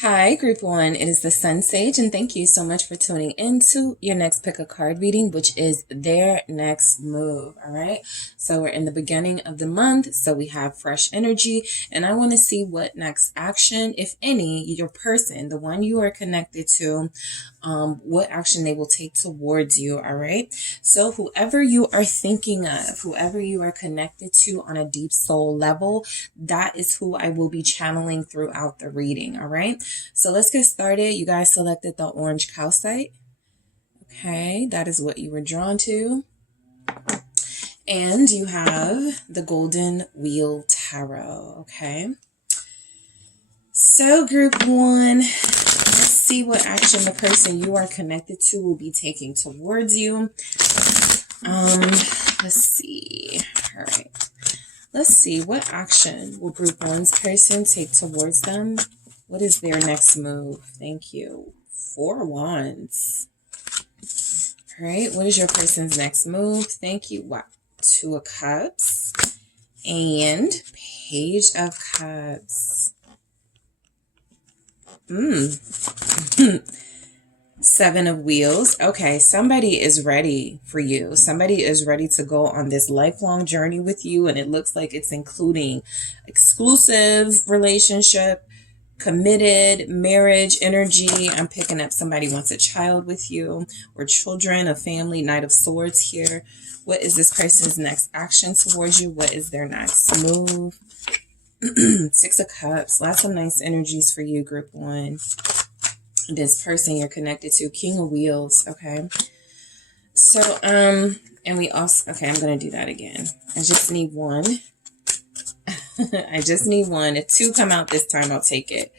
Hi, Group 1. It is the SunSage, and thank you so much for tuning into your next pick a card reading, which is their next move, all right? So we're in the beginning of the month, so we have fresh energy, and I want to see what next action, if any, your person, the one you are connected to, what action they will take towards you, all right? So whoever you are thinking of, whoever you are connected to on a deep soul level, that is who I will be channeling throughout the reading, all right? So let's get started. You guys selected the orange calcite. Okay, that is what you were drawn to. And you have the golden wheel tarot, okay? So group 1, let's see what action the person you are connected to will be taking towards you. Let's see. All right. Let's see, what action will group 1's person take towards them? What is their next move? Thank you. 4 Wands. All right, what is your person's next move? Thank you. Wow. 2 of Cups and Page of Cups. 7 of Wheels. Okay, somebody is ready for you. Somebody is ready to go on this lifelong journey with you, and it looks like it's including exclusive relationship, committed marriage energy. I'm picking up somebody wants a child with you, or children, a family. Knight of Swords here. What is this person's next action towards you? What is their next move? 6 of Cups. Lots of nice energies for you, group 1. This person you're connected to, King of Wheels. Okay. So, and we also, okay, I'm going to do that again. I just need 1. I just need 1. If 2 come out this time, I'll take it.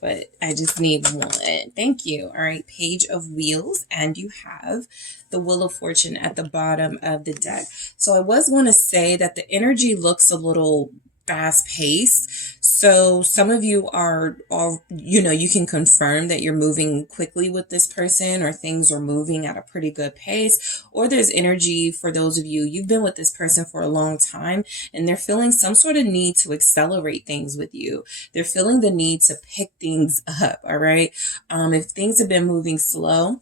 But I just need 1. Thank you. All right. Page of Wheels. And you have the Wheel of Fortune at the bottom of the deck. So I was going to say that the energy looks a little fast paced. So some of you are, you can confirm that you're moving quickly with this person, or things are moving at a pretty good pace, or there's energy for those of you, you've been with this person for a long time and they're feeling some sort of need to accelerate things with you. They're feeling the need to pick things up. All right. If things have been moving slow,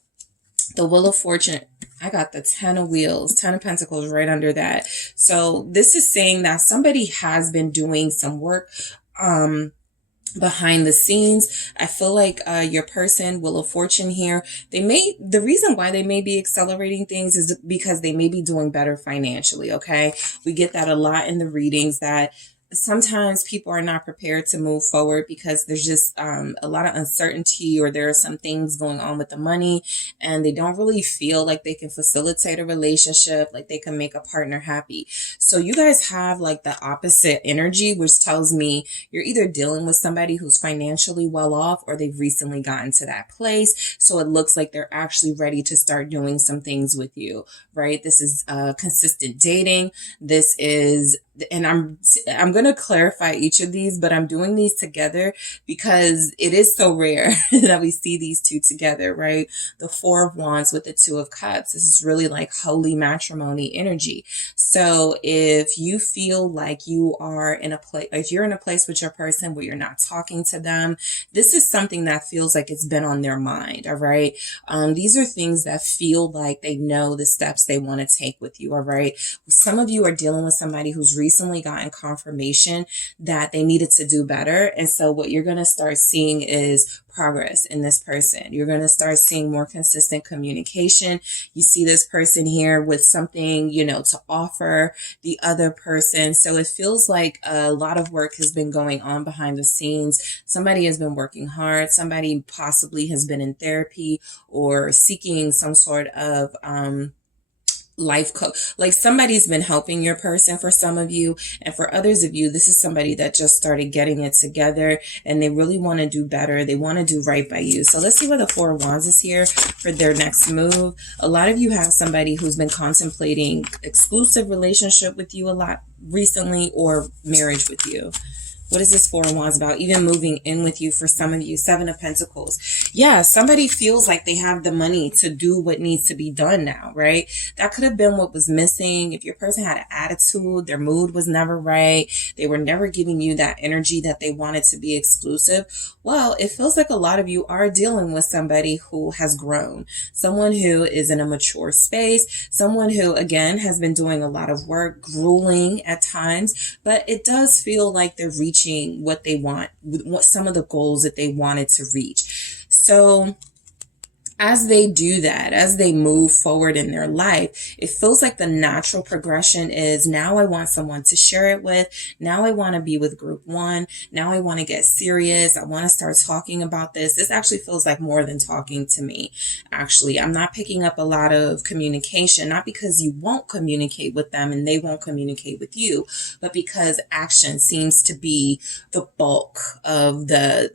the Wheel of Fortune, I got the 10 of Wheels, 10 of Pentacles right under that. So this is saying that somebody has been doing some work behind the scenes. I feel like your person, Wheel of Fortune here, the reason why they may be accelerating things is because they may be doing better financially, okay? We get that a lot in the readings, that sometimes people are not prepared to move forward because there's just a lot of uncertainty, or there are some things going on with the money, and they don't really feel like they can facilitate a relationship, like they can make a partner happy. So you guys have like the opposite energy, which tells me you're either dealing with somebody who's financially well off, or they've recently gotten to that place. So it looks like they're actually ready to start doing some things with you, right? This is consistent dating. This is, and I'm going to clarify each of these, but I'm doing these together because it is so rare that we see these two together, right? The 4 of Wands with the 2 of Cups. This is really like holy matrimony energy. So if you feel like you are in a place, if you're in a place with your person where you're not talking to them, this is something that feels like it's been on their mind. All right. These are things that feel like they know the steps they want to take with you. All right. Some of you are dealing with somebody who's recently gotten confirmation that they needed to do better. And so what you're going to start seeing is progress in this person. You're going to start seeing more consistent communication. You see this person here with something, to offer the other person. So it feels like a lot of work has been going on behind the scenes. Somebody has been working hard. Somebody possibly has been in therapy or seeking some sort of, life coach. Like somebody's been helping your person for some of you, and for others of you, this is somebody that just started getting it together and they really want to do better. They want to do right by you. So let's see where the 4 of Wands is here for their next move. A lot of you have somebody who's been contemplating exclusive relationship with you a lot recently, or marriage with you. What is this Four of Wands about? Even moving in with you for some of you. Seven of Pentacles. Yeah, somebody feels like they have the money to do what needs to be done now, right? That could have been what was missing. If your person had an attitude, their mood was never right, they were never giving you that energy that they wanted to be exclusive. Well, it feels like a lot of you are dealing with somebody who has grown, someone who is in a mature space, someone who, again, has been doing a lot of work, grueling at times, but it does feel like they're reaching what they want, what some of the goals that they wanted to reach. So as they do that, as they move forward in their life, it feels like the natural progression is, now I want someone to share it with. Now I want to be with group one. Now I want to get serious. I want to start talking about this. This actually feels like more than talking to me. Actually, I'm not picking up a lot of communication, not because you won't communicate with them and they won't communicate with you, but because action seems to be the bulk of the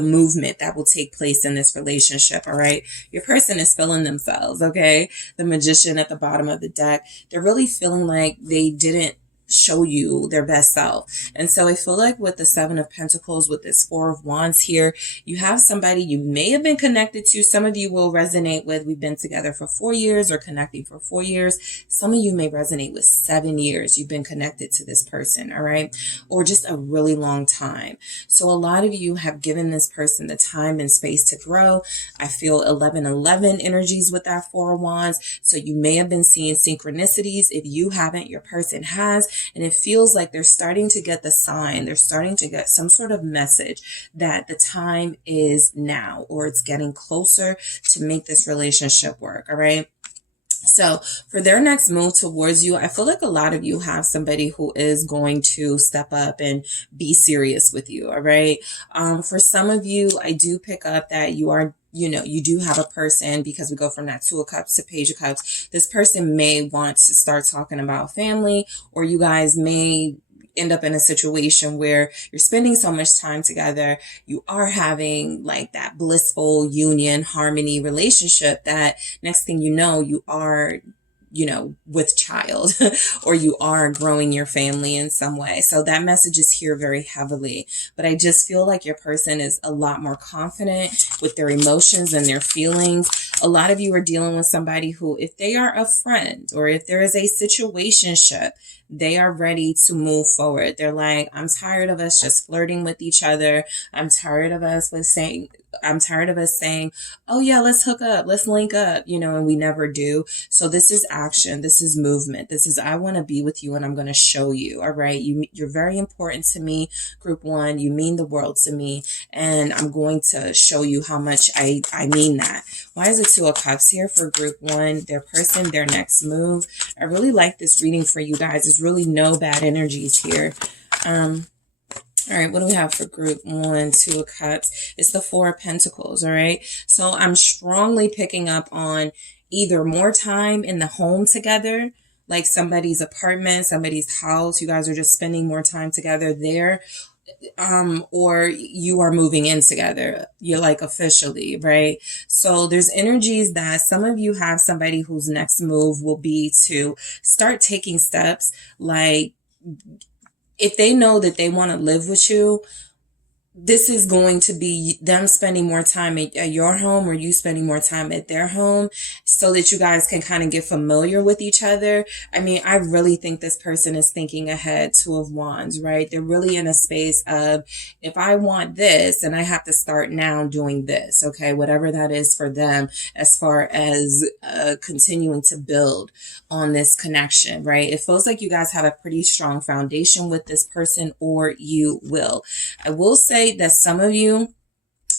movement that will take place in this relationship. All right. Your person is feeling themselves. Okay. The Magician at the bottom of the deck. They're really feeling like they didn't show you their best self. And so I feel like with the Seven of Pentacles, with this Four of Wands here, you have somebody you may have been connected to. Some of you will resonate with, we've been together for 4 years or connecting for 4 years. Some of you may resonate with 7 years. You've been connected to this person. All right. Or just a really long time. So a lot of you have given this person the time and space to grow. I feel 11-11 energies with that Four of Wands. So you may have been seeing synchronicities. If you haven't, your person has. And it feels like they're starting to get the sign. They're starting to get some sort of message that the time is now, or it's getting closer to make this relationship work. All right. So for their next move towards you, I feel like a lot of you have somebody who is going to step up and be serious with you. All right. For some of you, I do pick up that you are, you do have a person, because we go from that Two of Cups to Page of Cups. This person may want to start talking about family, or you guys may end up in a situation where you're spending so much time together. You are having like that blissful union, harmony relationship that next thing you know, you are with child or you are growing your family in some way. So that message is here very heavily, but I just feel like your person is a lot more confident with their emotions and their feelings. A lot of you are dealing with somebody who, if they are a friend or if there is a situationship, they are ready to move forward. They're like, I'm tired of us just flirting with each other. I'm tired of us saying, oh yeah, let's hook up, let's link up, and we never do. So this is action. This is movement. This is, I want to be with you and I'm going to show you. All right. You're very important to me, group one. You mean the world to me. And I'm going to show you how much I mean that. Why is it Two of Cups here for group one? Their person, their next move. I really like this reading for you guys. There's really no bad energies here. All right, what do we have for group one, Two of Cups? It's the Four of Pentacles, all right? So I'm strongly picking up on either more time in the home together, like somebody's apartment, somebody's house. You guys are just spending more time together there. Or you are moving in together. You're like officially, right? So there's energies that some of you have somebody whose next move will be to start taking steps, like if they know that they want to live with you, this is going to be them spending more time at your home or you spending more time at their home so that you guys can kind of get familiar with each other. I mean, I really think this person is thinking ahead. Two of Wands, right? They're really in a space of, if I want this, and I have to start now doing this, okay? Whatever that is for them as far as continuing to build on this connection, right? It feels like you guys have a pretty strong foundation with this person, or you will. I will say that some of you,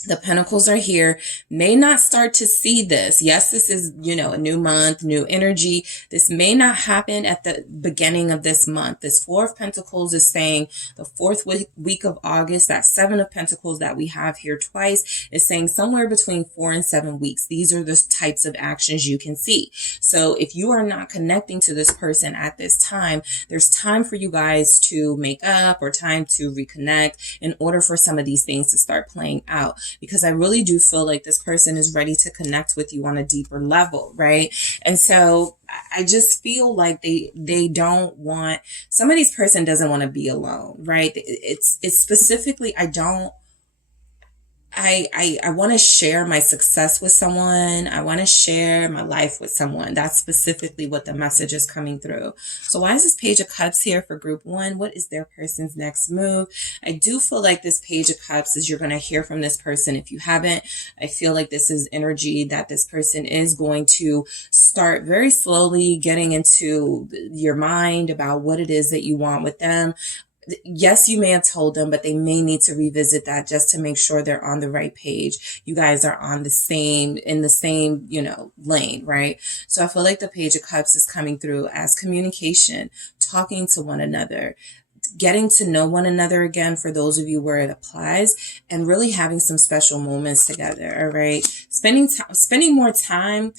the Pentacles are here, may not start to see this. Yes, this is, a new month, new energy. This may not happen at the beginning of this month. This Four of Pentacles is saying the fourth week of August. That Seven of Pentacles that we have here twice is saying somewhere between 4 and 7 weeks. These are the types of actions you can see. So if you are not connecting to this person at this time, there's time for you guys to make up or time to reconnect in order for some of these things to start playing out. because I really do feel like this person is ready to connect with you on a deeper level, right? And so I just feel like they don't want, somebody's person doesn't want to be alone, right? It's specifically, I want to share my success with someone. I want to share my life with someone. That's specifically what the message is coming through. So why is this Page of Cups here for group 1? What is their person's next move? I do feel like this Page of Cups is, you're going to hear from this person. If you haven't, I feel like this is energy that this person is going to start very slowly getting into your mind about what it is that you want with them. Yes, you may have told them, but they may need to revisit that just to make sure they're on the right page. You guys are on in the same, lane, right? So I feel like the Page of Cups is coming through as communication, talking to one another, getting to know one another again for those of you where it applies, and really having some special moments together, all right? Spending more time.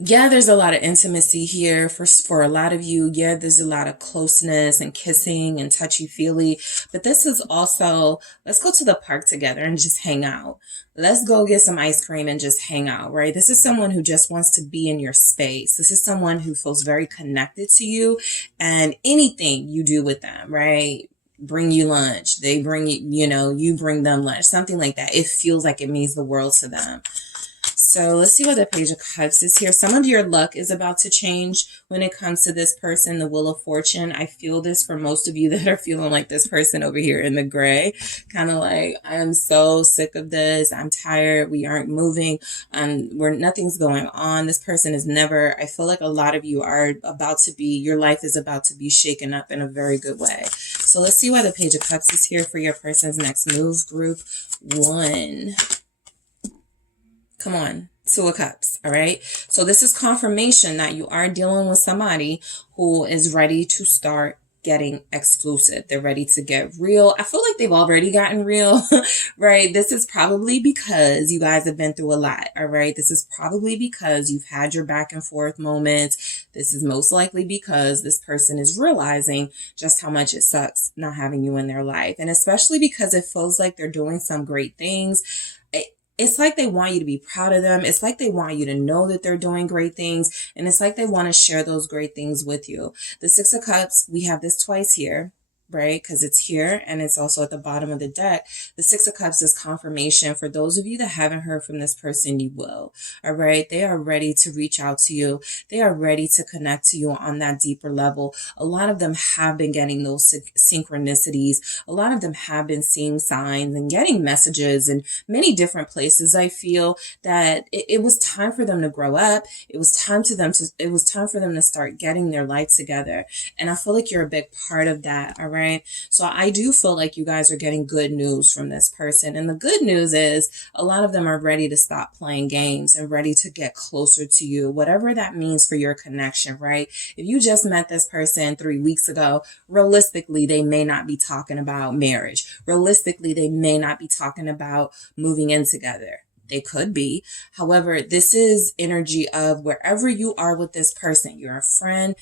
Yeah, there's a lot of intimacy here for a lot of you. Yeah, there's a lot of closeness and kissing and touchy-feely. But this is also, let's go to the park together and just hang out. Let's go get some ice cream and just hang out, right? This is someone who just wants to be in your space. This is someone who feels very connected to you, and anything you do with them, right? Bring you lunch. They bring you, you bring them lunch, something like that. It feels like it means the world to them. So let's see what the Page of Cups is here. Some of your luck is about to change when it comes to this person, the Wheel of Fortune. I feel this for most of you that are feeling like this person over here in the gray. Kind of like, I am so sick of this. I'm tired. We aren't moving. Nothing's going on. This person is never, I feel like a lot of you are about to be, your life is about to be shaken up in a very good way. So let's see why the Page of Cups is here for your person's next move, group 1. Come on, 2 of Cups, all right? So this is confirmation that you are dealing with somebody who is ready to start getting exclusive. They're ready to get real. I feel like they've already gotten real, right? This is probably because you guys have been through a lot, all right? This is probably because you've had your back and forth moments. This is most likely because this person is realizing just how much it sucks not having you in their life. And especially because it feels like they're doing some great things. It's like they want you to be proud of them. It's like they want you to know that they're doing great things. And it's like they want to share those great things with you. The 6 of Cups, we have this twice here, right? Because it's here and it's also at the bottom of the deck. The 6 of Cups is confirmation. For those of you that haven't heard from this person, you will. All right. They are ready to reach out to you. They are ready to connect to you on that deeper level. A lot of them have been getting those synchronicities. A lot of them have been seeing signs and getting messages in many different places. I feel that it was time for them to grow up. It was time for them to start getting their life together. And I feel like you're a big part of that. All right. Right? So I do feel like you guys are getting good news from this person. And the good news is a lot of them are ready to stop playing games and ready to get closer to you, whatever that means for your connection, right? If you just met this person 3 weeks ago, realistically, they may not be talking about marriage. Realistically, they may not be talking about moving in together. They could be. However, this is energy of wherever you are with this person. You're a friend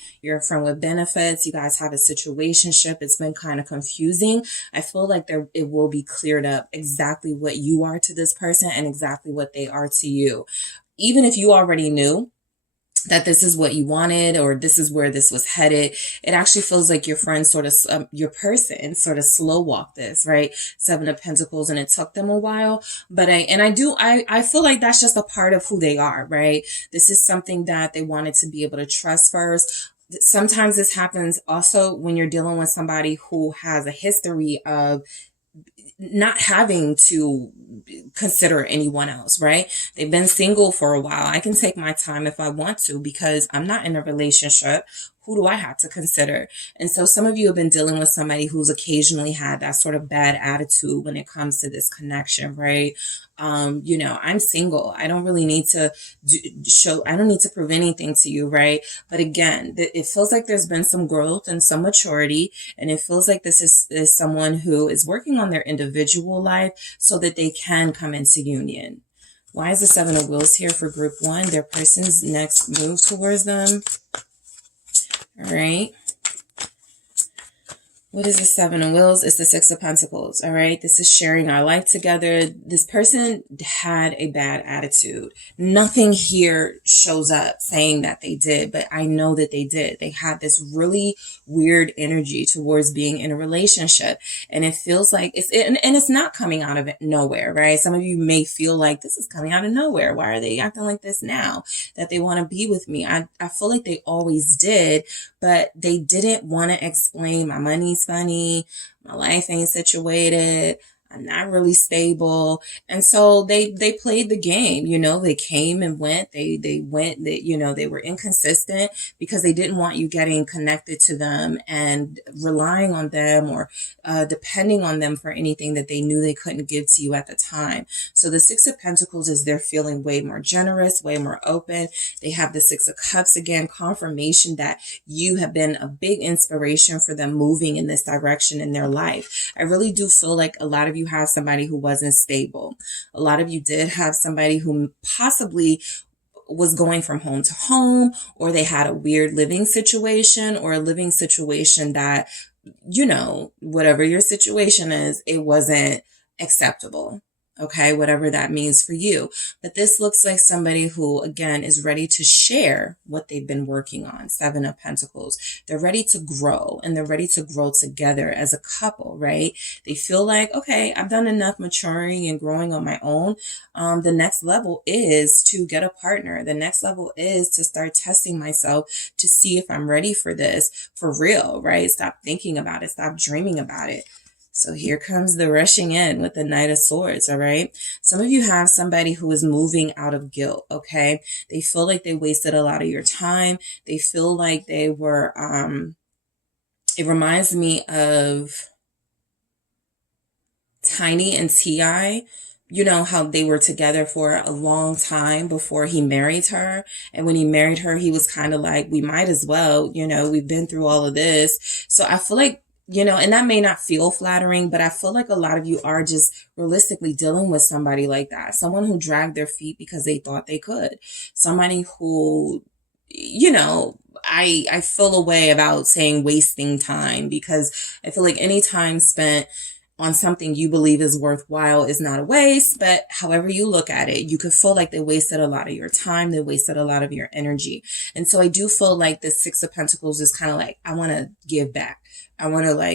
with benefits. You guys have a situationship. It's been kind of confusing. I feel like it will be cleared up exactly what you are to this person and exactly what they are to you. Even if you already knew that this is what you wanted or this is where this was headed, it actually feels like your friend your person sort of slow walked this, right? 7 of Pentacles, and it took them a while. But I feel like that's just a part of who they are, right? This is something that they wanted to be able to trust first. Sometimes this happens also when you're dealing with somebody who has a history of not having to consider anyone else, right? They've been single for a while. I can take my time if I want to because I'm not in a relationship. Who do I have to consider? And so some of you have been dealing with somebody who's occasionally had that sort of bad attitude when it comes to this connection, right? I'm single. I don't really need to I don't need to prove anything to you, right? But again, it feels like there's been some growth and some maturity, and it feels like this is someone who is working on their individual life so that they can come into union. Why is the 7 of Wheels here for group 1? Their person's next move towards them. All right. What is the Seven of Wheels? It's the Six of Pentacles. All right. This is sharing our life together. This person had a bad attitude. Nothing here shows up saying that they did, but I know that they did. They had this really weird energy towards being in a relationship. And it feels like and it's not coming out of nowhere, right? Some of you may feel like this is coming out of nowhere. Why are they acting like this now that they want to be with me? I feel like they always did, but they didn't want to explain my money's funny, my life ain't situated, I'm not really stable. And so they played the game, they came and went, they went, they were inconsistent because they didn't want you getting connected to them and relying on them or depending on them for anything that they knew they couldn't give to you at the time. So the Six of Pentacles is they're feeling way more generous, way more open. They have the Six of Cups again, confirmation that you have been a big inspiration for them moving in this direction in their life. I really do feel like a lot of you have somebody who wasn't stable. A lot of you did have somebody who possibly was going from home to home, or they had a weird living situation or a living situation that, whatever your situation is, it wasn't acceptable. Okay, whatever that means for you. But this looks like somebody who, again, is ready to share what they've been working on. Seven of Pentacles. They're ready to grow, and they're ready to grow together as a couple, right? They feel like, okay, I've done enough maturing and growing on my own. The next level is to get a partner. The next level is to start testing myself to see if I'm ready for this for real, right? Stop thinking about it. Stop dreaming about it. So here comes the rushing in with the Knight of Swords, all right? Some of you have somebody who is moving out of guilt, okay? They feel like they wasted a lot of your time. They feel like they were, it reminds me of Tiny and T.I., how they were together for a long time before he married her. And when he married her, he was kind of like, we might as well, we've been through all of this. So I feel like, and that may not feel flattering, but I feel like a lot of you are just realistically dealing with somebody like that. Someone who dragged their feet because they thought they could. Somebody who, I feel a way about saying wasting time, because I feel like any time spent on something you believe is worthwhile is not a waste, but however you look at it, you could feel like they wasted a lot of your time, they wasted a lot of your energy. And so I do feel like the Six of Pentacles is kind of like, I want to give back. I want to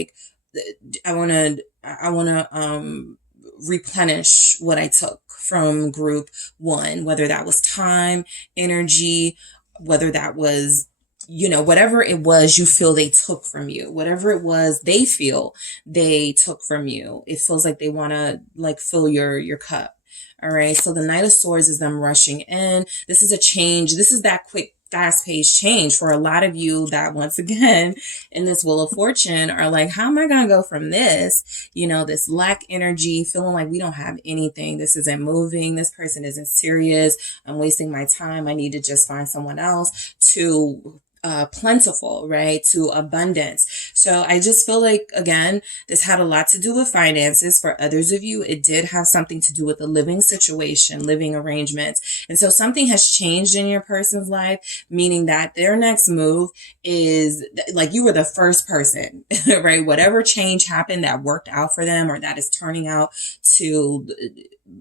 replenish what I took from group one, whether that was time, energy, whether that was, whatever it was you feel they took from you, whatever it was they feel they took from you. It feels like they want to fill your cup. All right. So the Knight of Swords is them rushing in. This is a change. This is that quick, fast-paced change for a lot of you that, once again, in this Wheel of Fortune are like, how am I going to go from this, this lack energy, feeling like we don't have anything. This isn't moving. This person isn't serious. I'm wasting my time. I need to just find someone else, to plentiful, right? To abundance. So I just feel like, again, this had a lot to do with finances. For others of you, it did have something to do with the living situation, living arrangements. And so something has changed in your person's life, meaning that their next move is like, you were the first person, right? Whatever change happened that worked out for them, or that is turning out to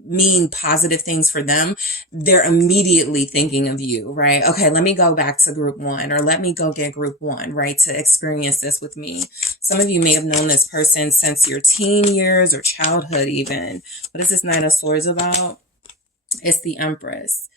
mean positive things for them, they're immediately thinking of you, right? Okay, let me go back to group one, or let me go get group one, right? To experience this with me. Some of you may have known this person since your teen years or childhood even. What is this Knight of Swords about? It's the Empress.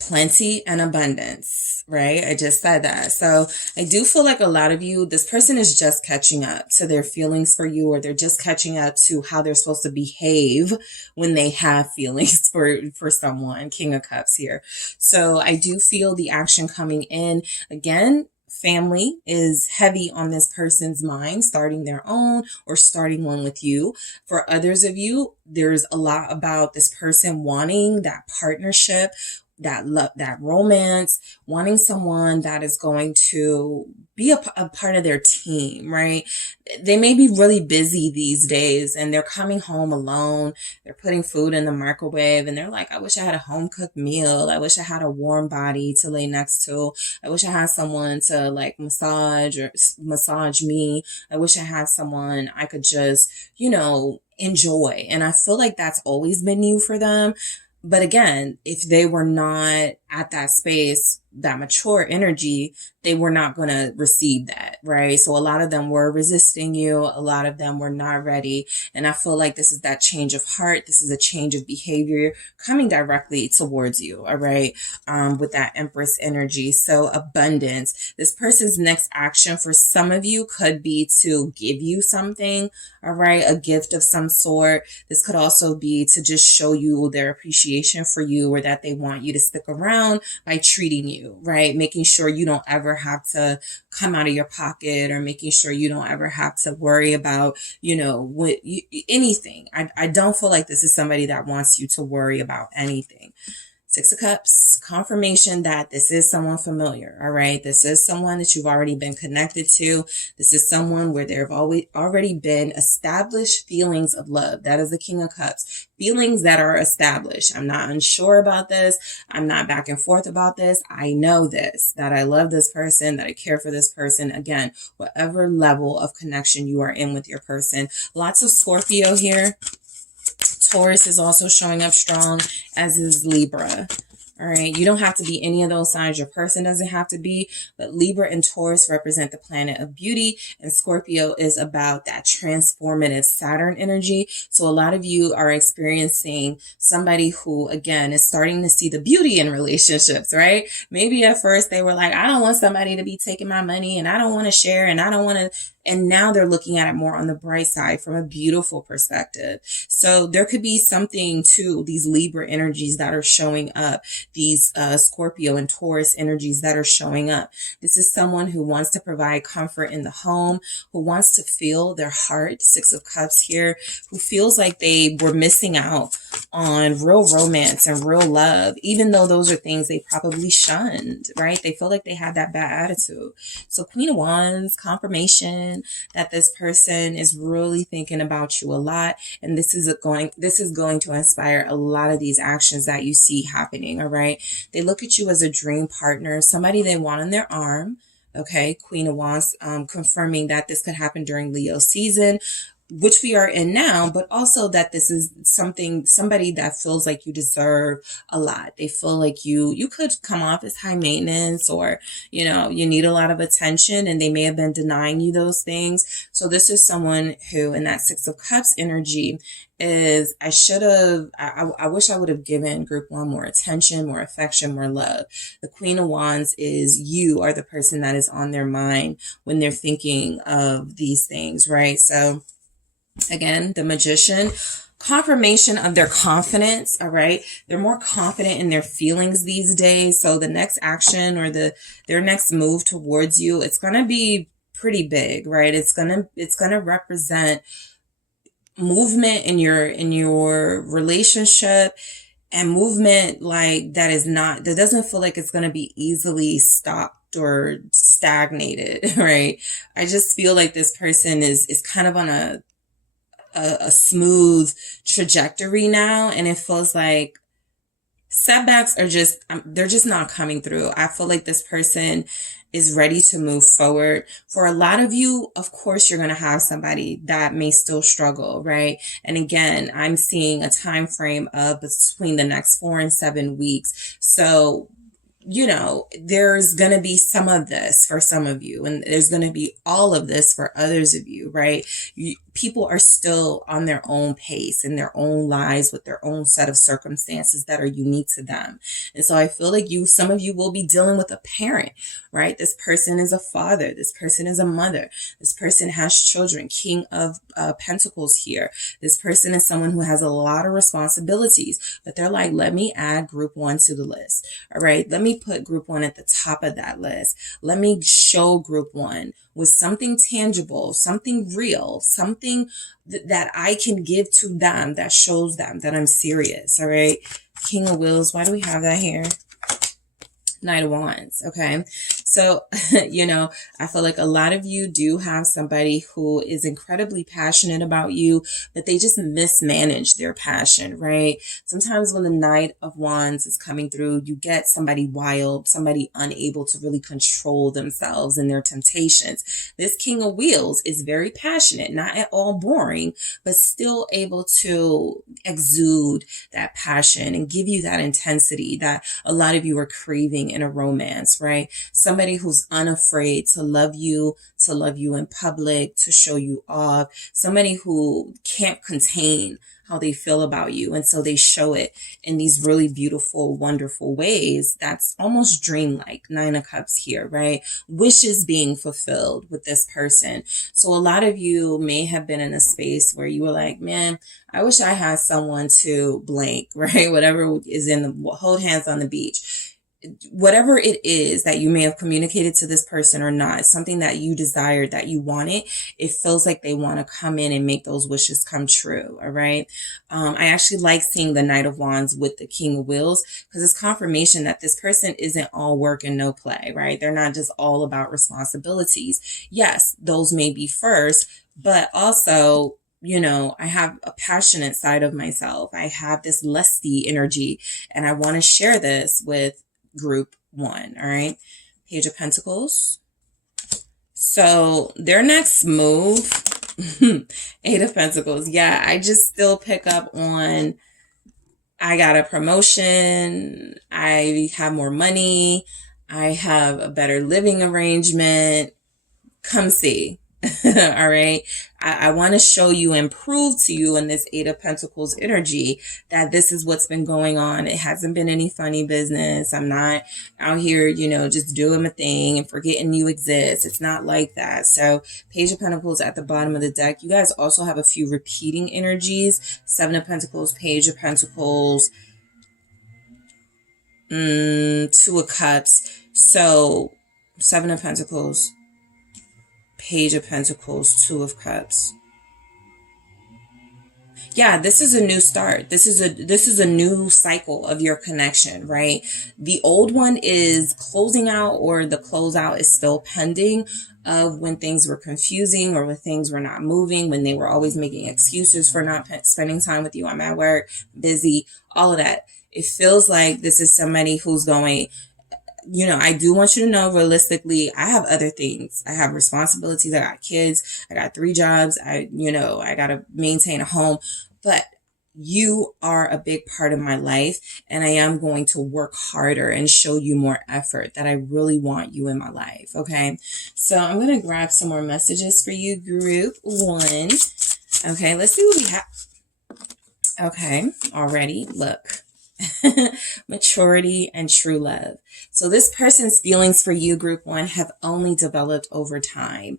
Plenty and abundance, right? I just said that. So I do feel like a lot of you, this person is just catching up to their feelings for you, or they're just catching up to how they're supposed to behave when they have feelings for someone. King of Cups here. So I do feel the action coming in. Again, family is heavy on this person's mind, starting their own or starting one with you. For others of you, there's a lot about this person wanting that partnership, that love, that romance, wanting someone that is going to be a part of their team, right? They may be really busy these days and they're coming home alone. They're putting food in the microwave and they're like, I wish I had a home cooked meal. I wish I had a warm body to lay next to. I wish I had someone to like massage me. I wish I had someone I could just, enjoy. And I feel like that's always been you for them. But again, if they were not at that space, that mature energy, they were not going to receive that, right? So a lot of them were resisting you. A lot of them were not ready. And I feel like this is that change of heart. This is a change of behavior coming directly towards you, all right? With that Empress energy. So abundance. This person's next action for some of you could be to give you something, all right? A gift of some sort. This could also be to just show you their appreciation for you, or that they want you to stick around by treating you, right? Making sure you don't ever have to come out of your pocket, or making sure you don't ever have to worry about, anything. I don't feel like this is somebody that wants you to worry about anything. Six of Cups, confirmation that this is someone familiar, all right? This is someone that you've already been connected to. This is someone where there have already been established feelings of love. That is the King of Cups. Feelings that are established. I'm not unsure about this. I'm not back and forth about this. I know this, that I love this person, that I care for this person. Again, whatever level of connection you are in with your person. Lots of Scorpio here. Taurus is also showing up strong, as is Libra. All right. You don't have to be any of those signs. Your person doesn't have to be, but Libra and Taurus represent the planet of beauty, and Scorpio is about that transformative Saturn energy. So a lot of you are experiencing somebody who, again, is starting to see the beauty in relationships, right? Maybe at first they were like, I don't want somebody to be taking my money, and I don't want to share, and I don't want to. And now they're looking at it more on the bright side from a beautiful perspective. So there could be something to these Libra energies that are showing up, these Scorpio and Taurus energies that are showing up. This is someone who wants to provide comfort in the home, who wants to feel their heart, Six of Cups here, who feels like they were missing out on real romance and real love, even though those are things they probably shunned, right? They feel like they had that bad attitude. So Queen of Wands, confirmation that this person is really thinking about you a lot, and this is going to inspire a lot of these actions that you see happening. All right, they look at you as a dream partner, somebody they want on their arm. Okay, Queen of Wands, confirming that this could happen during Leo season, which we are in now, but also that this is somebody that feels like you deserve a lot. They feel like you could come off as high maintenance, or, you need a lot of attention, and they may have been denying you those things. So this is someone who, in that Six of Cups energy, is, I wish I would have given group one more attention, more affection, more love. The Queen of Wands is, you are the person that is on their mind when they're thinking of these things, right? So again, the Magician, confirmation of their confidence. All right. They're more confident in their feelings these days. So the next action, or their next move towards you, it's going to be pretty big, right? It's going to represent movement in your relationship, and movement like that doesn't feel like it's going to be easily stopped or stagnated, right? I just feel like this person is kind of on a smooth trajectory now, and it feels like setbacks are they're just not coming through. I feel like this person is ready to move forward. For a lot of you, of course, you're going to have somebody that may still struggle, right? And again, I'm seeing a time frame of between the next 4 and 7 weeks. So there's going to be some of this for some of you, and there's going to be all of this for others of you, right? People are still on their own pace in their own lives with their own set of circumstances that are unique to them. And so I feel like some of you will be dealing with a parent, right? This person is a father. This person is a mother. This person has children. King of Pentacles here. This person is someone who has a lot of responsibilities, but they're like, let me add group one to the list. All right. Let me put group one at the top of that list. Let me show group one with something tangible, something real, something that I can give to them that shows them that I'm serious. All right. King of Wheels. Why do we have that here? Knight of Wands. Okay. So, you know, I feel like a lot of you do have somebody who is incredibly passionate about you, but they just mismanage their passion, right? Sometimes when the Knight of Wands is coming through, you get somebody wild, somebody unable to really control themselves and their temptations. This King of Wheels is very passionate, not at all boring, but still able to exude that passion and give you that intensity that a lot of you are craving in a romance, right? Somebody who's unafraid to love you in public, to show you off, somebody who can't contain how they feel about you. And so they show it in these really beautiful, wonderful ways. That's almost dreamlike. 9 of Cups here, right? Wishes being fulfilled with this person. So a lot of you may have been in a space where you were like, man, I wish I had someone to blank, right? Whatever is in the hold hands on the beach. Whatever it is that you may have communicated to this person or not, something that you desired, that you wanted, it feels like they want to come in and make those wishes come true. All right. I actually like seeing the Knight of Wands with the King of Wheels because it's confirmation that this person isn't all work and no play, right? They're not just all about responsibilities. Yes, those may be first, but also, you know, I have a passionate side of myself. I have this lusty energy and I want to share this with group 1. All right. Page of Pentacles. So their next move, 8 of Pentacles. Yeah, I just still pick up on, I got a promotion. I have more money. I have a better living arrangement. Come see. All right. I want to show you and prove to you in this 8 of Pentacles energy that this is what's been going on. It hasn't been any funny business. I'm not out here, you know, just doing my thing and forgetting you exist. It's not like that. So Page of Pentacles at the bottom of the deck. You guys also have a few repeating energies. 7 of Pentacles, Page of Pentacles, 2 of Cups. So 7 of Pentacles, Page of Pentacles, 2 of Cups. Yeah, this is a new start. This is a new cycle of your connection, right? The old one is closing out, or the closeout is still pending of when things were confusing or when things were not moving, when they were always making excuses for not spending time with you. I'm at work, busy, all of that. It feels like this is somebody who's going, you know, I do want you to know realistically, I have other things. I have responsibilities. I got kids. I got 3 jobs. I got to maintain a home, but you are a big part of my life and I am going to work harder and show you more effort, that I really want you in my life. Okay. So I'm going to grab some more messages for you, group 1. Okay. Let's see what we have. Okay. Already. Look. Maturity and true love. So this person's feelings for you, group 1, have only developed over time.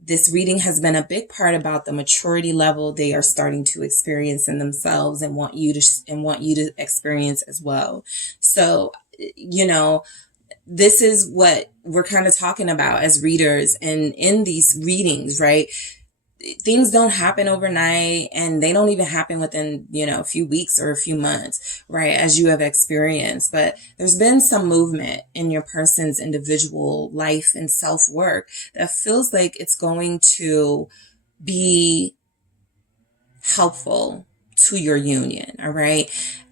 This reading has been a big part about the maturity level they are starting to experience in themselves and want you to experience as well. So, you know, this is what we're kind of talking about as readers and in these readings, right? Things don't happen overnight and they don't even happen within, you know, a few weeks or a few months, right? As you have experienced, but there's been some movement in your person's individual life and self-work that feels like it's going to be helpful to your union. All right.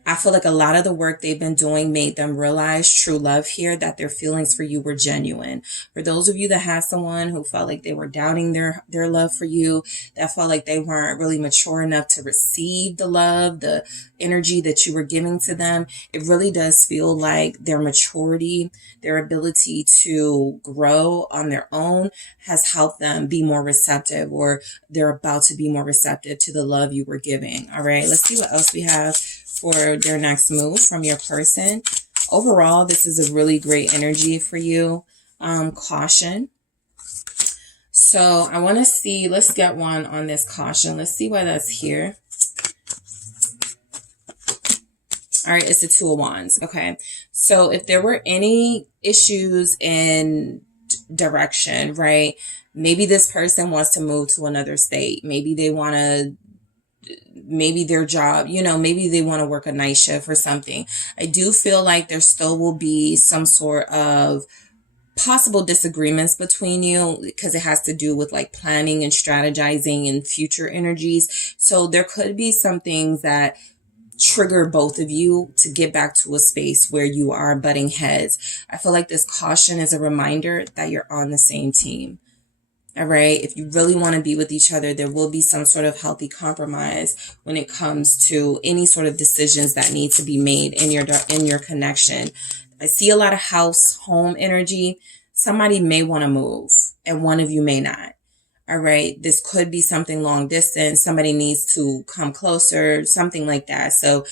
I feel like a lot of the work they've been doing made them realize true love here, that their feelings for you were genuine. For those of you that had someone who felt like they were doubting their love for you, that felt like they weren't really mature enough to receive the love, the energy that you were giving to them, it really does feel like their maturity, their ability to grow on their own has helped them be more receptive, or they're about to be more receptive to the love you were giving. All right, let's see what else we have for their next move from your person. Overall, this is a really great energy for you. Caution. So I want to see, let's get one on this caution. Let's see why that's here. All right, it's a 2 of Wands. Okay, so if there were any issues in direction, right? Maybe this person wants to move to another state. Maybe they want to maybe their job, you know, maybe they want to work a night shift or something. I do feel like there still will be some sort of possible disagreements between you because it has to do with like planning and strategizing and future energies. So there could be some things that trigger both of you to get back to a space where you are butting heads. I feel like this caution is a reminder that you're on the same team. All right. If you really want to be with each other, there will be some sort of healthy compromise when it comes to any sort of decisions that need to be made in your connection. I see a lot of house, home energy. Somebody may want to move and one of you may not. All right. This could be something long distance. Somebody needs to come closer, something like that. So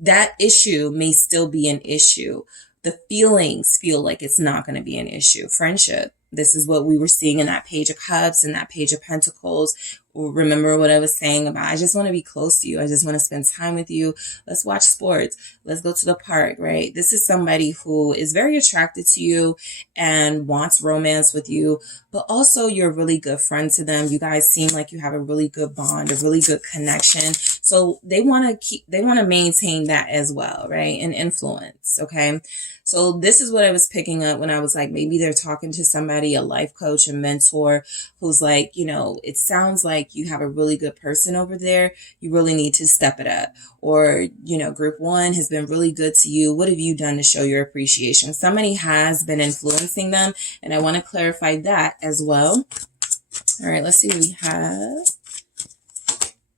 that issue may still be an issue. The feelings feel like it's not going to be an issue. Friendship. This is what we were seeing in that Page of Cups and that Page of Pentacles. Remember what I was saying about, I just want to be close to you. I just want to spend time with you. Let's watch sports. Let's go to the park, right? This is somebody who is very attracted to you and wants romance with you, but also you're a really good friend to them. You guys seem like you have a really good bond, a really good connection. So they want to maintain that as well, right? And influence, okay? So this is what I was picking up when I was like, maybe they're talking to somebody, a life coach, a mentor, who's like, you know, it sounds like you have a really good person over there. You really need to step it up. Or, you know, group one has been really good to you. What have you done to show your appreciation? Somebody has been influencing them. And I want to clarify that as well. All right, let's see what we have.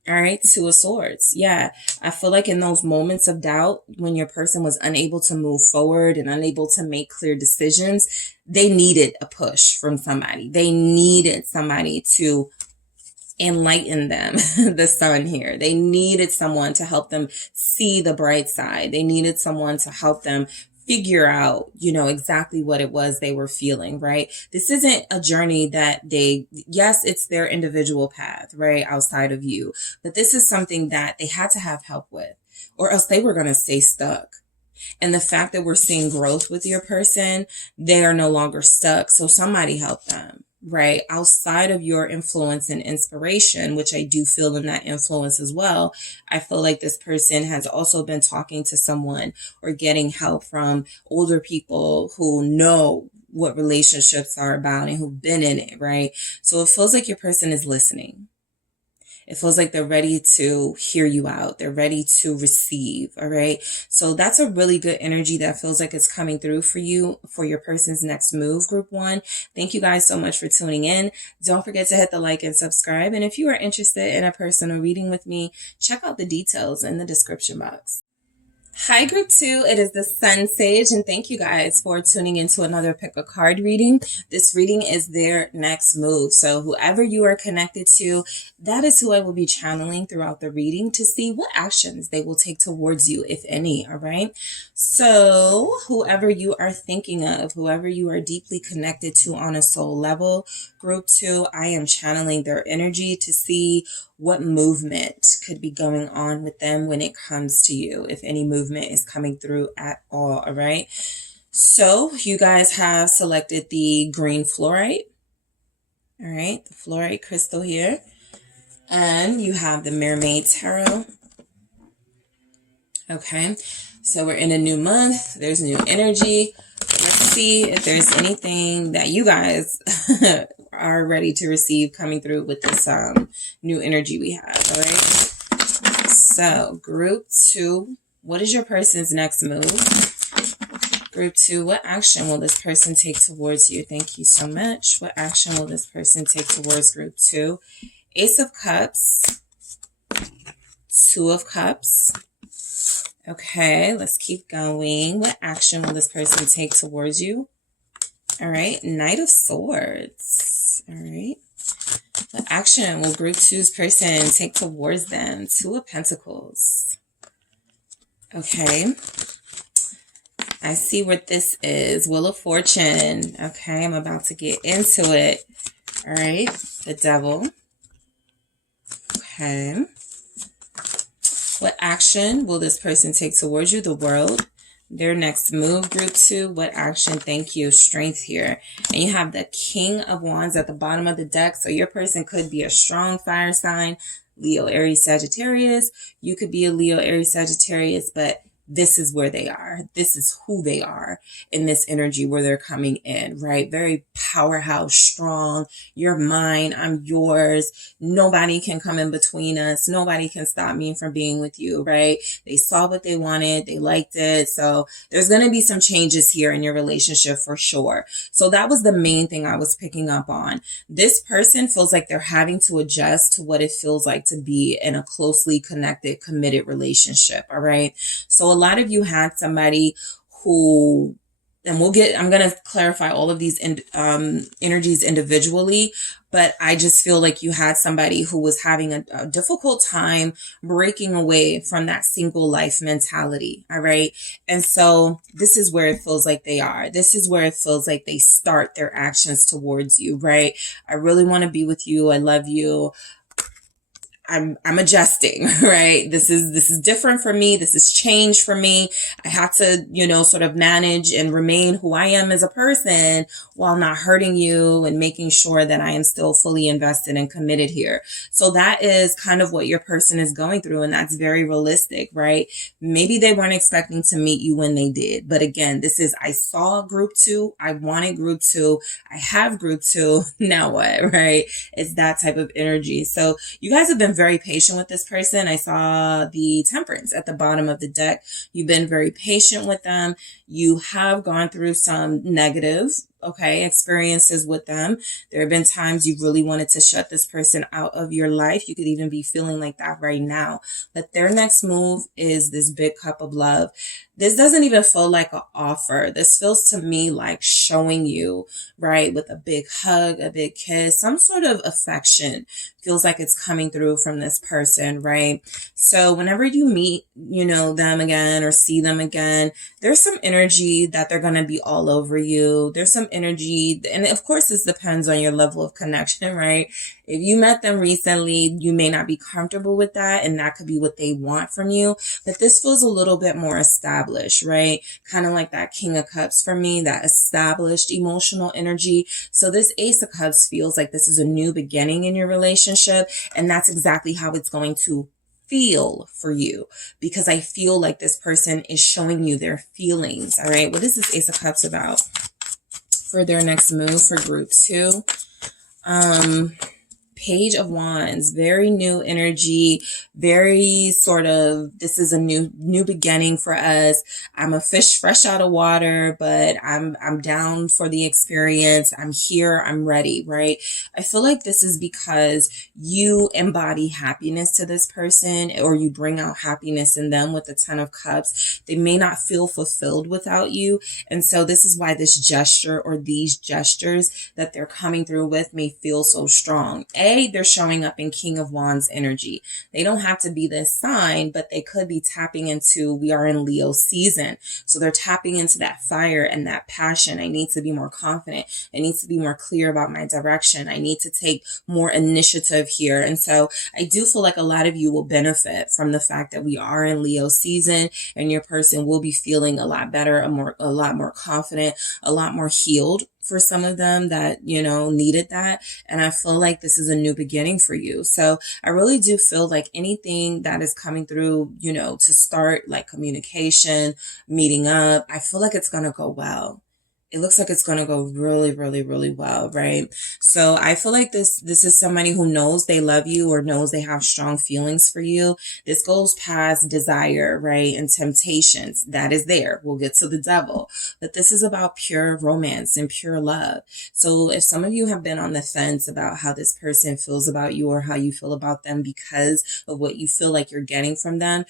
All right, Two of Swords. Yeah, I feel like in those moments of doubt, when your person was unable to move forward and unable to make clear decisions, they needed a push from somebody. They needed somebody to enlighten them, the sun here. They needed someone to help them see the bright side. They needed someone to help them figure out, you know, exactly what it was they were feeling, right? This isn't a journey that yes, it's their individual path, right? Outside of you. But this is something that they had to have help with, or else they were going to stay stuck. And the fact that we're seeing growth with your person, they are no longer stuck. So somebody help them, right? Outside of your influence and inspiration, which I do feel in that influence as well. I feel like this person has also been talking to someone or getting help from older people who know what relationships are about and who've been in it, right? So it feels like your person is listening. It feels like they're ready to hear you out. They're ready to receive. All right. So that's a really good energy that feels like it's coming through for you, for your person's next move, group one. Thank you guys so much for tuning in. Don't forget to hit the like and subscribe. And if you are interested in a personal reading with me, check out the details in the description box. Hi, group two. It is the SunSage, and thank you guys for tuning into another pick a card reading. This reading is their next move. So whoever you are connected to, that is who I will be channeling throughout the reading to see what actions they will take towards you, if any. All right. So whoever you are thinking of, whoever you are deeply connected to on a soul level, group two, I am channeling their energy to see what movement could be going on with them when it comes to you, if any movement is coming through at all. All right. So you guys have selected the green fluorite. All right. The fluorite crystal here. And you have the Mermaid Tarot. Okay. So we're in a new month. There's new energy. Let's see if there's anything that you guys are ready to receive coming through with this new energy we have. All right. So group two, what is your person's next move? Group two, what action will this person take towards you? Thank you so much. What action will this person take towards group two? Ace of Cups, Two of Cups. Okay, let's keep going. What action will this person take towards you? All right, Knight of Swords. All right. What action will group two's person take towards them? Two of Pentacles. Okay. I see what this is. Wheel of Fortune. Okay, I'm about to get into it. All right. The Devil. Okay. What action will this person take towards you? The World. Their next move, group two. What action? Thank you. Strength here. And you have the King of Wands at the bottom of the deck. So your person could be a strong fire sign, Leo, Aries, Sagittarius. You could be a Leo, Aries, Sagittarius, but this is where they are. This is who they are in this energy where they're coming in, right? Very powerhouse, strong. You're mine. I'm yours. Nobody can come in between us. Nobody can stop me from being with you, right? They saw what they wanted. They liked it. So there's going to be some changes here in your relationship for sure. So that was the main thing I was picking up on. This person feels like they're having to adjust to what it feels like to be in a closely connected, committed relationship. All right. So a lot of you had somebody who, and I'm going to clarify all of these energies individually, but I just feel like you had somebody who was having a difficult time breaking away from that single life mentality. All right. And so this is where it feels like they are. This is where it feels like they start their actions towards you, right? I really want to be with you. I love you. I'm adjusting, right? This is different for me. This is change for me. I have to, sort of manage and remain who I am as a person while not hurting you and making sure that I am still fully invested and committed here. So that is kind of what your person is going through. And that's very realistic, right? Maybe they weren't expecting to meet you when they did. But again, I saw group 2. I wanted group 2. I have group 2. Now what, right? It's that type of energy. So you guys have been very patient with this person. I saw the Temperance at the bottom of the deck. You've been very patient with them. You have gone through some negative, experiences with them. There have been times you really wanted to shut this person out of your life. You could even be feeling like that right now. But their next move is this big cup of love. This doesn't even feel like an offer. This feels to me like showing you, right, with a big hug, a big kiss, some sort of affection feels like it's coming through from this person, right? So whenever you meet, them again or see them again, there's some energy that they're going to be all over you. There's some energy, and of course this depends on your level of connection, right? If you met them recently, you may not be comfortable with that, and that could be what they want from you. But this feels a little bit more established, right? Kind of like that King of Cups for me, that established emotional energy. So this Ace of Cups feels like this is a new beginning in your relationship, and that's exactly how it's going to feel for you, because I feel like this person is showing you their feelings. All right. What is this Ace of Cups about for their next move for group 2? Page of Wands, very new energy, very sort of, this is a new beginning for us. I'm a fish fresh out of water, but I'm down for the experience. I'm here. I'm ready, right? I feel like this is because you embody happiness to this person, or you bring out happiness in them with the 10 of Cups. They may not feel fulfilled without you. And so this is why this gesture or these gestures that they're coming through with may feel so strong. They're showing up in King of Wands energy. They don't have to be this sign, but they could be tapping into, we are in Leo season. So they're tapping into that fire and that passion. I need to be more confident. I need to be more clear about my direction. I need to take more initiative here. And so I do feel like a lot of you will benefit from the fact that we are in Leo season, and your person will be feeling a lot better, a lot more confident, a lot more healed for some of them that, needed that. And I feel like this is a new beginning for you. So I really do feel like anything that is coming through, to start like communication, meeting up, I feel like it's going to go well. It looks like it's going to go really, really, really well, right? So I feel like this is somebody who knows they love you or knows they have strong feelings for you. This goes past desire, right? And temptations. That is there. We'll get to the devil. But this is about pure romance and pure love. So if some of you have been on the fence about how this person feels about you or how you feel about them because of what you feel like you're getting from them,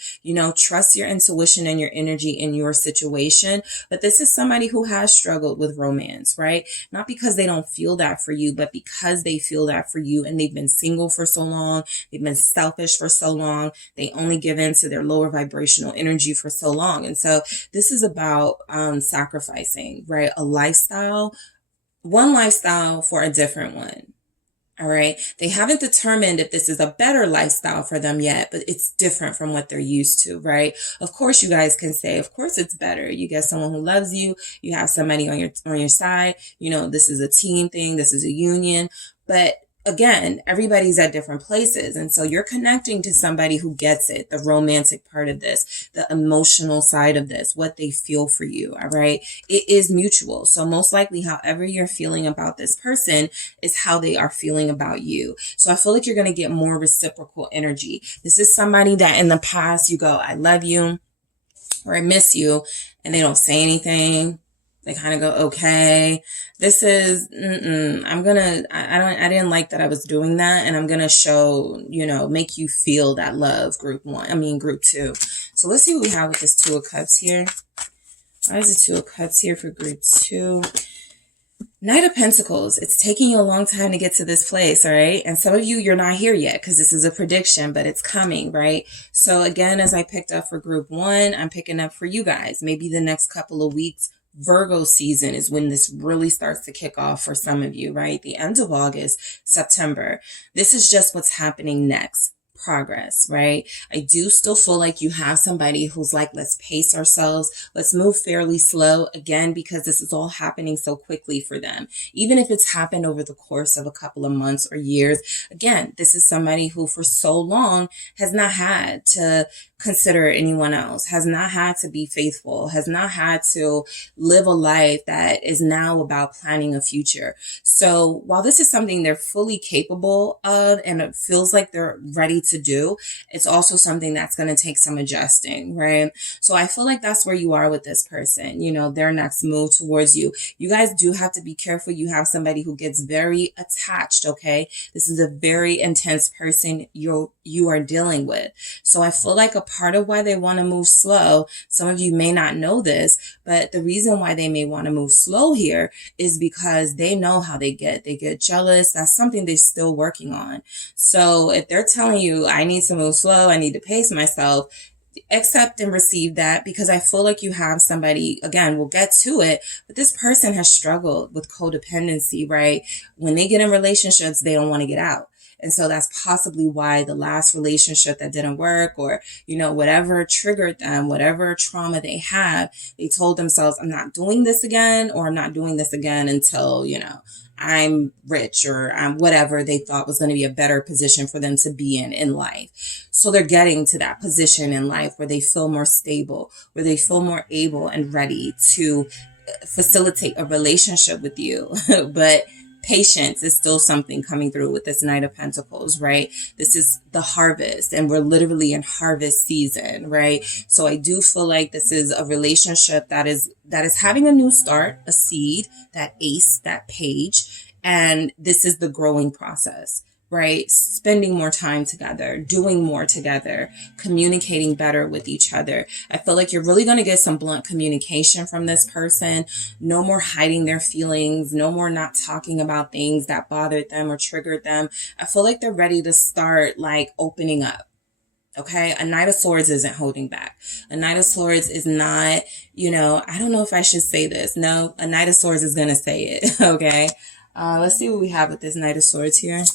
trust your intuition and your energy in your situation. But this is somebody who has struggled with romance, right? Not because they don't feel that for you, but because they feel that for you, and they've been single for so long, they've been selfish for so long, they only give in to their lower vibrational energy for so long. And so this is about sacrificing, right? One lifestyle for a different one. All right. They haven't determined if this is a better lifestyle for them yet, but it's different from what they're used to, right? Of course, you guys can say, of course, it's better. You get someone who loves you. You have somebody on your side. This is a team thing. This is a union. But again, everybody's at different places. And so you're connecting to somebody who gets it, the romantic part of this, the emotional side of this, what they feel for you. All right. It is mutual. So most likely, however you're feeling about this person is how they are feeling about you. So I feel like you're going to get more reciprocal energy. This is somebody that in the past you go, I love you or I miss you, and they don't say anything. They kind of go, okay, this is, I didn't like that I was doing that. And I'm going to show, make you feel that love, group 2. So let's see what we have with this 2 of Cups here. Why is the 2 of Cups here for group 2? Knight of Pentacles. It's taking you a long time to get to this place, all right? And some of you, you're not here yet because this is a prediction, but it's coming, right? So again, as I picked up for group 1, I'm picking up for you guys. Maybe the next couple of weeks, Virgo season is when this really starts to kick off for some of you, right? The end of August, September. This is just what's happening next. Progress, right? I do still feel like you have somebody who's like, let's pace ourselves. Let's move fairly slow again, because this is all happening so quickly for them. Even if it's happened over the course of a couple of months or years, again, this is somebody who for so long has not had to consider anyone else, has not had to be faithful, has not had to live a life that is now about planning a future. So while this is something they're fully capable of and it feels like they're ready to do, it's also something that's going to take some adjusting, right? So I feel like that's where you are with this person, their next move towards you. You guys do have to be careful. You have somebody who gets very attached, okay? This is a very intense person you are dealing with. So I feel like a part of why they want to move slow, some of you may not know this, but the reason why they may want to move slow here is because they know how they get jealous. That's something they're still working on. So if they're telling you, I need to move slow, I need to pace myself, accept and receive that, because I feel like you have somebody, again, we'll get to it, but this person has struggled with codependency, right? When they get in relationships, they don't want to get out. And so that's possibly why the last relationship that didn't work, or, whatever triggered them, whatever trauma they have, they told themselves, I'm not doing this again, or I'm not doing this again until, I'm rich, or I'm whatever they thought was going to be a better position for them to be in life. So they're getting to that position in life where they feel more stable, where they feel more able and ready to facilitate a relationship with you. But patience is still something coming through with this Knight of Pentacles, right? This is the harvest, and we're literally in harvest season, right? So I do feel like this is a relationship that is having a new start, a seed, that ace, that page, and this is the growing process, right? Spending more time together, doing more together, communicating better with each other. I feel like you're really going to get some blunt communication from this person. No more hiding their feelings. No more not talking about things that bothered them or triggered them. I feel like they're ready to start opening up. Okay. A Knight of Swords isn't holding back. A Knight of Swords is not, I don't know if I should say this. No, a Knight of Swords is going to say it. Okay. Let's see what we have with this Knight of Swords here.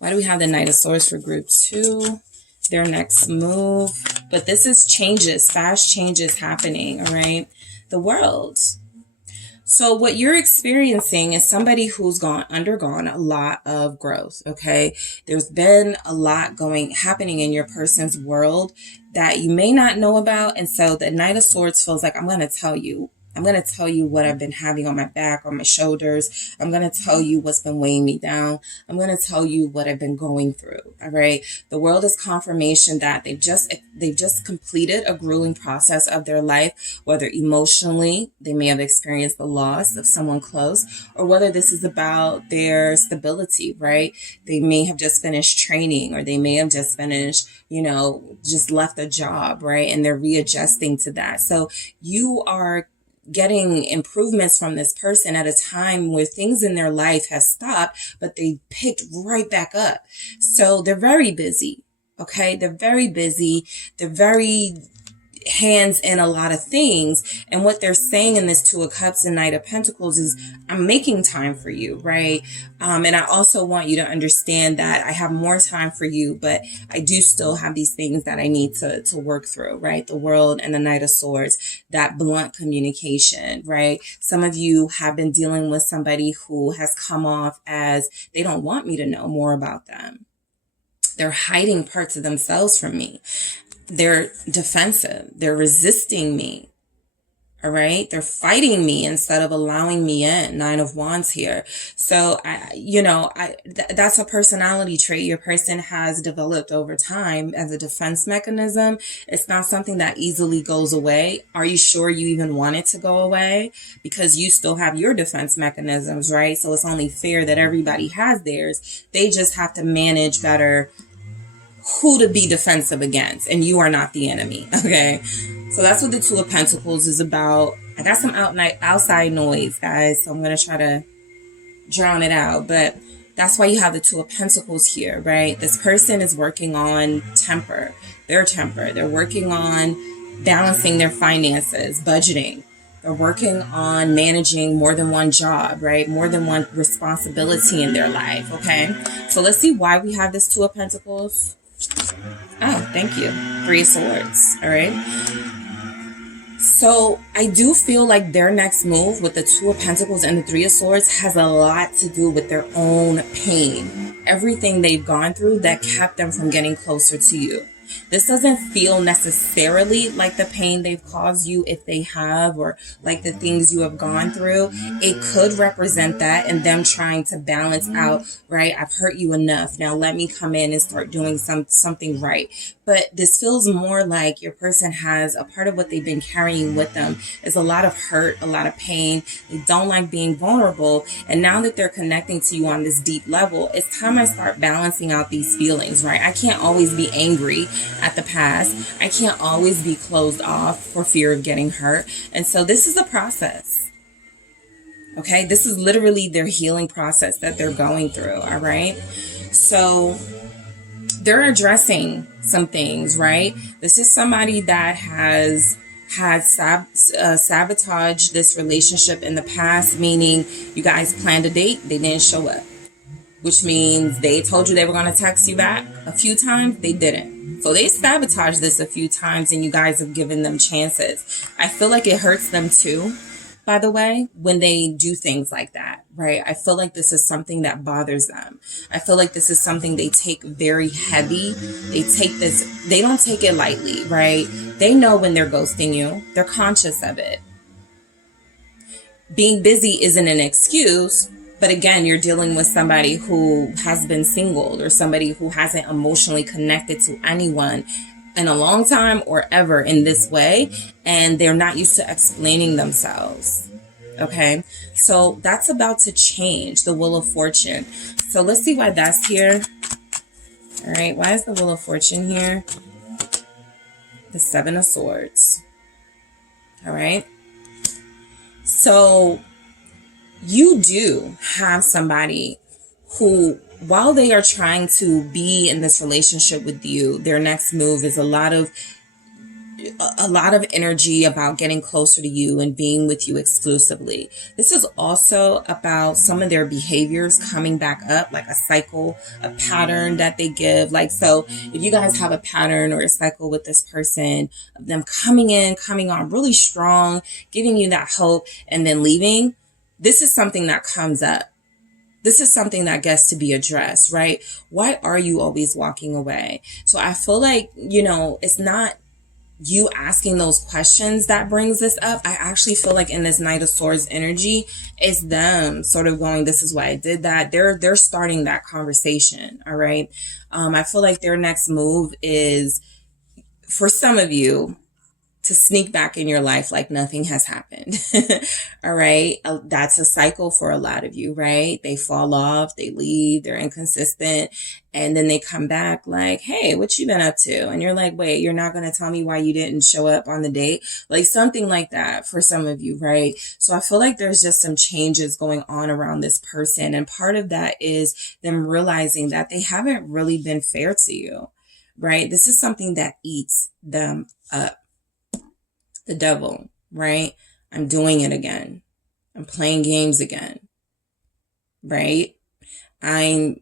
Why do we have the Knight of Swords for group 2? Their next move. But this is changes, fast changes happening, all right? The World. So what you're experiencing is somebody who's undergone a lot of growth, okay? There's been a lot happening in your person's world that you may not know about. And so the Knight of Swords feels like, I'm going to tell you what I've been having on my back, on my shoulders. I'm going to tell you what's been weighing me down. I'm going to tell you what I've been going through. All right. The World is confirmation that they've just completed a grueling process of their life, whether emotionally, they may have experienced the loss of someone close, or whether this is about their stability, right? They may have just finished training, or they may have just finished, just left a job, right? And they're readjusting to that. So you are getting improvements from this person at a time where things in their life have stopped, but they picked right back up. So they're very busy. Okay. They're very busy. They're very hands in a lot of things. And what they're saying in this Two of Cups and Knight of Pentacles is, I'm making time for you, right? And I also want you to understand that I have more time for you, but I do still have these things that I need to work through, right? The World and the Knight of Swords, that blunt communication, right? Some of you have been dealing with somebody who has come off as they don't want me to know more about them. They're hiding parts of themselves from me. They're defensive. They're resisting me. All right. They're fighting me instead of allowing me in. 9 of Wands here. So, that's a personality trait your person has developed over time as a defense mechanism. It's not something that easily goes away. Are you sure you even want it to go away? Because you still have your defense mechanisms, right? So it's only fair that everybody has theirs. They just have to manage better who to be defensive against, and you are not the enemy. Okay, so that's what the Two of Pentacles is about. I got some outside noise, guys, so I'm gonna try to drown it out, but that's why you have the Two of Pentacles here, right? This person is working on their temper. They're working on balancing their finances, budgeting. They're working on managing more than one job, right? More than one responsibility in their life. Okay, so let's see why we have this Two of Pentacles. Oh, thank you. 3 of Swords. All right. So I do feel like their next move with the Two of Pentacles and the 3 of Swords has a lot to do with their own pain. Everything they've gone through that kept them from getting closer to you. This doesn't feel necessarily like the pain they've caused you, if they have, or like the things you have gone through. It could represent that and them trying to balance out, right? I've hurt you enough. Now let me come in and start doing something right. But this feels more like your person has a part of what they've been carrying with them is a lot of hurt, a lot of pain. They don't like being vulnerable. And now that they're connecting to you on this deep level, it's time I start balancing out these feelings, right? I can't always be angry at the past. I can't always be closed off for fear of getting hurt. And so this is a process. Okay, this is literally their healing process that they're going through. All right. So they're addressing some things, right? This is somebody that has sabotaged this relationship in the past, meaning you guys planned a date, they didn't show up, which means they told you they were going to text you back a few times, they didn't. So they sabotaged this a few times and you guys have given them chances. I feel like it hurts them too, by the way, when they do things like that, right? I feel like this is something that bothers them. I feel like this is something they take very heavy. They don't take it lightly, right? They know when they're ghosting you. They're conscious of it. Being busy isn't an excuse, but again, you're dealing with somebody who has been single or somebody who hasn't emotionally connected to anyone in a long time or ever in this way, and they're not used to explaining themselves. Okay, so that's about to change. The Wheel of Fortune. So let's see why that's here. All right, why is the Wheel of Fortune here? The 7 of Swords. All right, so you do have somebody who, while they are trying to be in this relationship with you, their next move is a lot of energy about getting closer to you and being with you exclusively. This is also about some of their behaviors coming back up, like a cycle, a pattern that they give. Like, so if you guys have a pattern or a cycle with this person, of them coming on really strong, giving you that hope and then leaving, this is something that comes up. This is something that gets to be addressed, right? Why are you always walking away? So I feel like, it's not you asking those questions that brings this up. I actually feel like in this Knight of Swords energy, it's them sort of going, this is why I did that. They're starting that conversation. All right. I feel like their next move is, for some of you, to sneak back in your life like nothing has happened. All right. That's a cycle for a lot of you, right? They fall off, they leave, they're inconsistent. And then they come back like, hey, what you been up to? And you're like, wait, you're not going to tell me why you didn't show up on the date? Like something like that for some of you, right? So I feel like there's just some changes going on around this person. And part of that is them realizing that they haven't really been fair to you, right? This is something that eats them up. The Devil, right? I'm doing it again. I'm playing games again, right? I'm,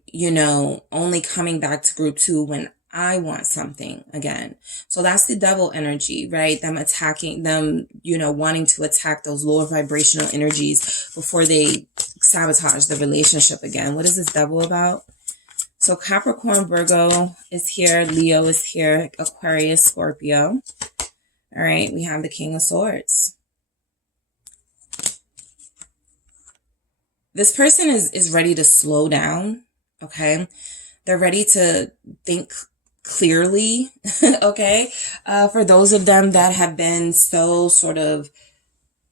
only coming back to group 2 when I want something again. So that's the Devil energy, right? Them attacking them, wanting to attack those lower vibrational energies before they sabotage the relationship again. What is this Devil about? So Capricorn, Virgo is here. Leo is here. Aquarius, Scorpio. All right. We have the King of Swords. This person is ready to slow down, okay? They're ready to think clearly, okay? For those of them that have been so sort of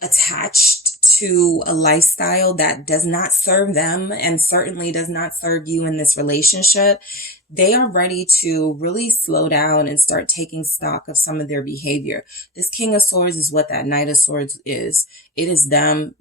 attached to a lifestyle that does not serve them and certainly does not serve you in this relationship, they are ready to really slow down and start taking stock of some of their behavior. This King of Swords is what that Knight of Swords is. It is them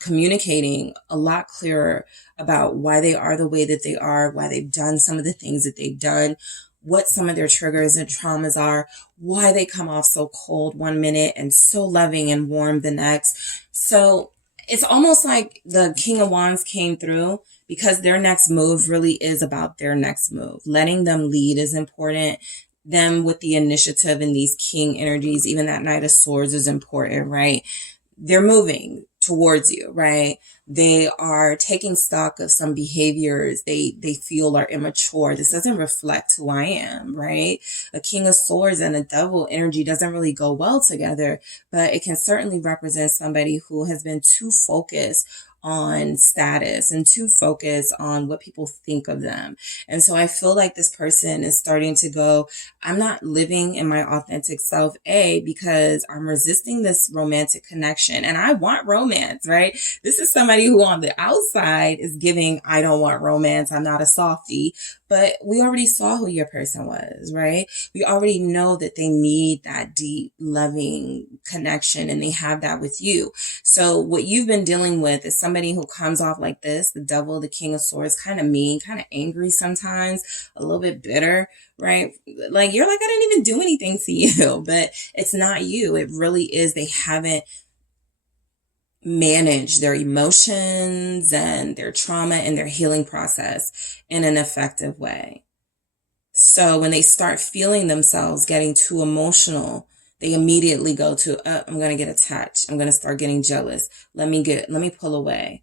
communicating a lot clearer about why they are the way that they are, why they've done some of the things that they've done, what some of their triggers and traumas are, why they come off so cold one minute and so loving and warm the next. So it's almost like the King of Wands came through because their next move really is about their next move. Letting them lead is important. Them with the initiative in these King energies, even that Knight of Swords is important, right? They're moving towards you, right? They are taking stock of some behaviors they feel are immature. This doesn't reflect who I am, right? A King of Swords and a Devil energy doesn't really go well together, but it can certainly represent somebody who has been too focused on status and too focused on what people think of them. And so I feel like this person is starting to go, I'm not living in my authentic self, because I'm resisting this romantic connection and I want romance, right? This is somebody who on the outside is giving, I don't want romance. I'm not a softie, but we already saw who your person was, right? We already know that they need that deep, loving connection and they have that with you. So what you've been dealing with is somebody who comes off like this, the Devil, the King of Swords, kind of mean, kind of angry sometimes, a little bit bitter, right? Like you're like, I didn't even do anything to you, but it's not you. It really is. They haven't managed their emotions and their trauma and their healing process in an effective way. So when they start feeling themselves getting too emotional, they immediately go to, I'm going to get attached. I'm going to start getting jealous. Let me pull away,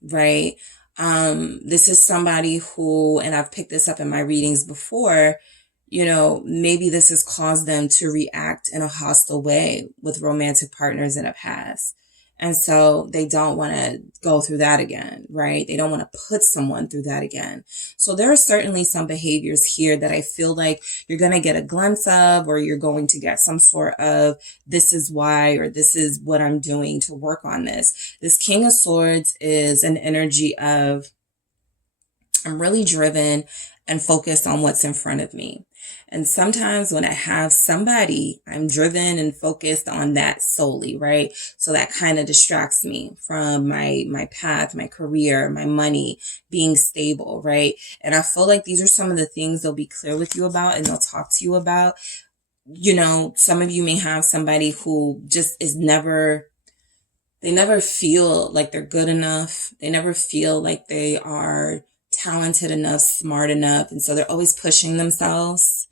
right? This is somebody who, and I've picked this up in my readings before, maybe this has caused them to react in a hostile way with romantic partners in the past. And so they don't want to go through that again, right? They don't want to put someone through that again. So there are certainly some behaviors here that I feel like you're going to get a glimpse of, or you're going to get some sort of, this is why, or this is what I'm doing to work on this. This King of Swords is an energy of, I'm really driven and focused on what's in front of me. And sometimes when I have somebody, I'm driven and focused on that solely, right? So that kind of distracts me from my path, my career, my money, being stable, right? And I feel like these are some of the things they'll be clear with you about and they'll talk to you about. Some of you may have somebody who just is they never feel like they're good enough. They never feel like they are talented enough, smart enough. And so they're always pushing themselves.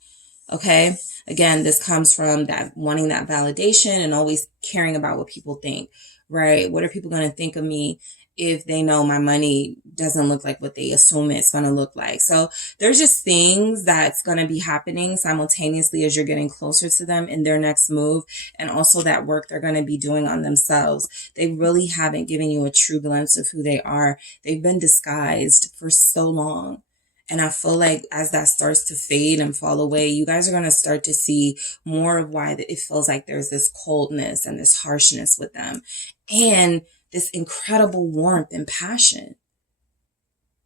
Okay. Again, this comes from that wanting that validation and always caring about what people think, right? What are people going to think of me if they know my money doesn't look like what they assume it's going to look like? So there's just things that's going to be happening simultaneously as you're getting closer to them in their next move. And also that work they're going to be doing on themselves. They really haven't given you a true glimpse of who they are. They've been disguised for so long. And I feel like as that starts to fade and fall away, you guys are going to start to see more of why it feels like there's this coldness and this harshness with them. And this incredible warmth and passion.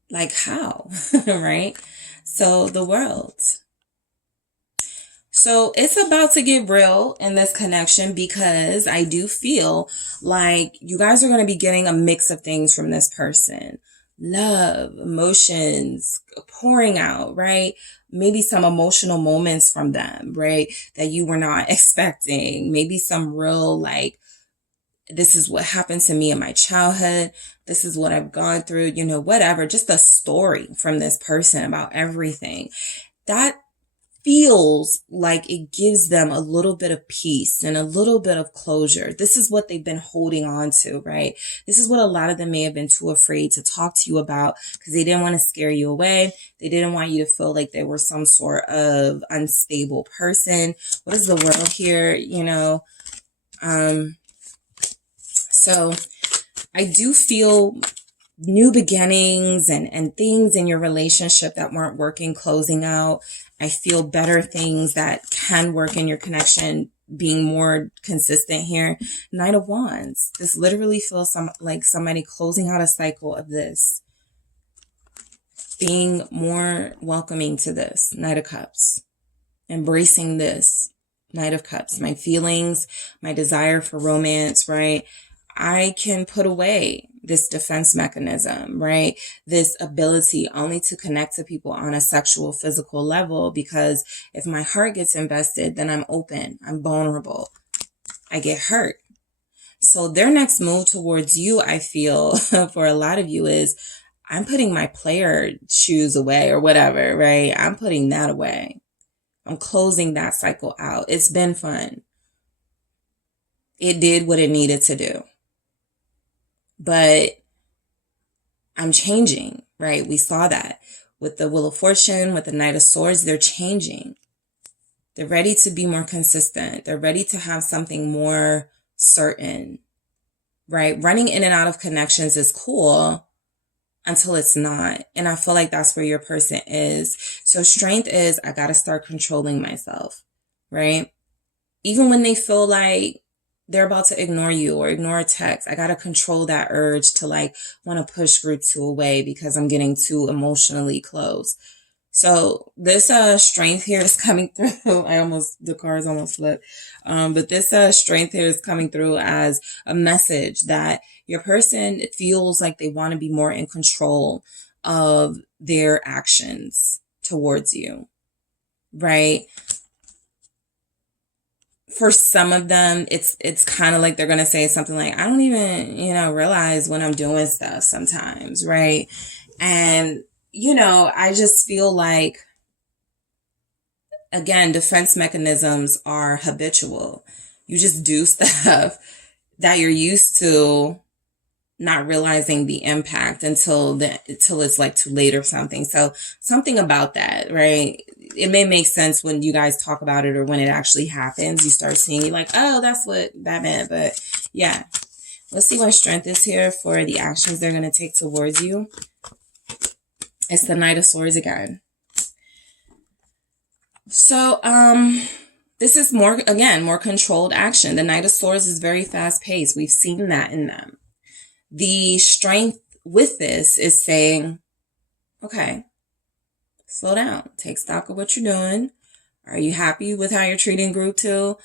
Like how, right? So the world. So it's about to get real in this connection because I do feel like you guys are going to be getting a mix of things from this person. love, emotions pouring out, right? Maybe some emotional moments from them, right? That you were not expecting. Maybe some real, like, this is what happened to me in my childhood. This is what I've gone through, you know, whatever. Just a story from this person about everything. That feels like it gives them a little bit of peace and a little bit of closure. This is what they've been holding on to, right? This is what a lot of them may have been too afraid to talk to you about because they didn't want to scare you away. They didn't want you to feel like they were some sort of unstable person. What is the world here? You know, so I do feel new beginnings and things in your relationship that weren't working closing out. I feel better things that can work in your connection being more consistent here. Knight of Wands. This literally feels like somebody closing out a cycle of this. Being more welcoming to this. Knight of Cups. Embracing this. Knight of Cups. My feelings, my desire for romance, right? I can put away this defense mechanism, right? This ability only to connect to people on a sexual, physical level, because if my heart gets invested, then I'm open, I'm vulnerable, I get hurt. So their next move towards you, I feel, for a lot of you is, I'm putting my player shoes away or whatever, right? I'm putting that away. I'm closing that cycle out. It's been fun. It did what it needed to do. But I'm changing, right? We saw that with the Wheel of Fortune, with the Knight of Swords, they're changing. They're ready to be more consistent. They're ready to have something more certain, right? Running in and out of connections is cool until it's not. And I feel like that's where your person is. So strength is, I got to start controlling myself, right? Even when they feel like they're about to ignore you or ignore a text, I got to control that urge to like want to push group 2 away because I'm getting too emotionally close. So this strength here is coming through. The cards almost flipped. But this strength here is coming through as a message that your person feels like they want to be more in control of their actions towards you, right? For some of them, it's kind of like they're going to say something like, I don't even, realize when I'm doing stuff sometimes, right? And, I just feel like, again, defense mechanisms are habitual. You just do stuff that you're used to, not realizing the impact until it's like too late or something. So something about that, right? It may make sense when you guys talk about it or when it actually happens. You start seeing like, oh, that's what that meant. But yeah, let's see what strength is here for the actions they're going to take towards you. It's the Knight of Swords again. So, this is more controlled action. The Knight of Swords is very fast paced. We've seen that in them. The strength with this is saying, okay, slow down, take stock of what you're doing. Are you happy with how you're treating group 2?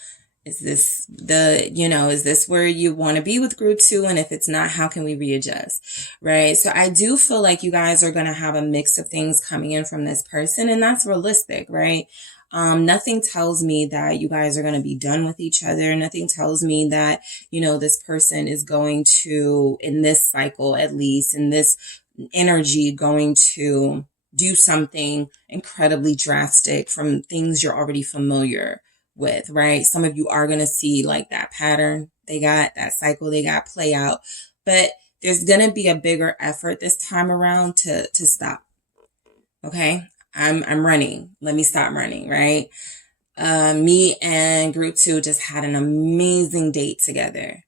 Is this is this where you want to be with group 2? And if it's not, how can we readjust? Right. So I do feel like you guys are going to have a mix of things coming in from this person, and that's realistic, right? Nothing tells me that you guys are going to be done with each other. Nothing tells me that, this person is going to, in this cycle, at least in this energy, going to do something incredibly drastic from things you're already familiar with, right? Some of you are going to see like that pattern they got, that cycle they got play out, but there's going to be a bigger effort this time around to stop. Okay. I'm running. Let me stop running, right? Me and group 2 just had an amazing date together.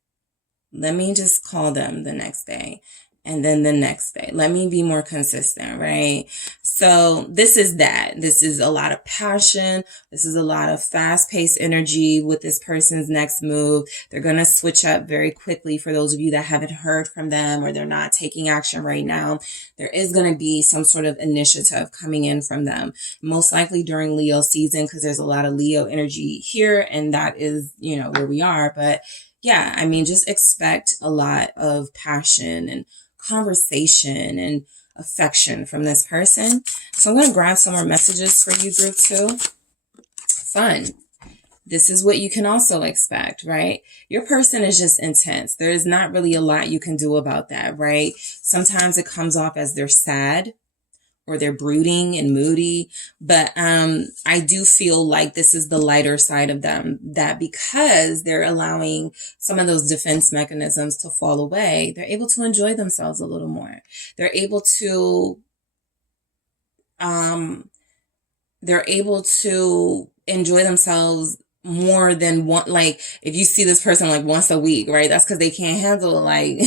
Let me just call them the next day. And then the next day, let me be more consistent, right? So this is that. This is a lot of passion. This is a lot of fast-paced energy with this person's next move. They're going to switch up very quickly for those of you that haven't heard from them or they're not taking action right now. There is going to be some sort of initiative coming in from them, most likely during Leo season, because there's a lot of Leo energy here, and that is, where we are. But yeah, just expect a lot of passion and conversation and affection from this person. So I'm going to grab some more messages for you, group 2. Fun. This is what you can also expect, right? Your person is just intense. There is not really a lot you can do about that, right? Sometimes it comes off as they're sad or they're brooding and moody. But I do feel like this is the lighter side of them, that because they're allowing some of those defense mechanisms to fall away, they're able to enjoy themselves a little more. They're able to enjoy themselves more than one. Like if you see this person like once a week, right? That's because they can't handle like,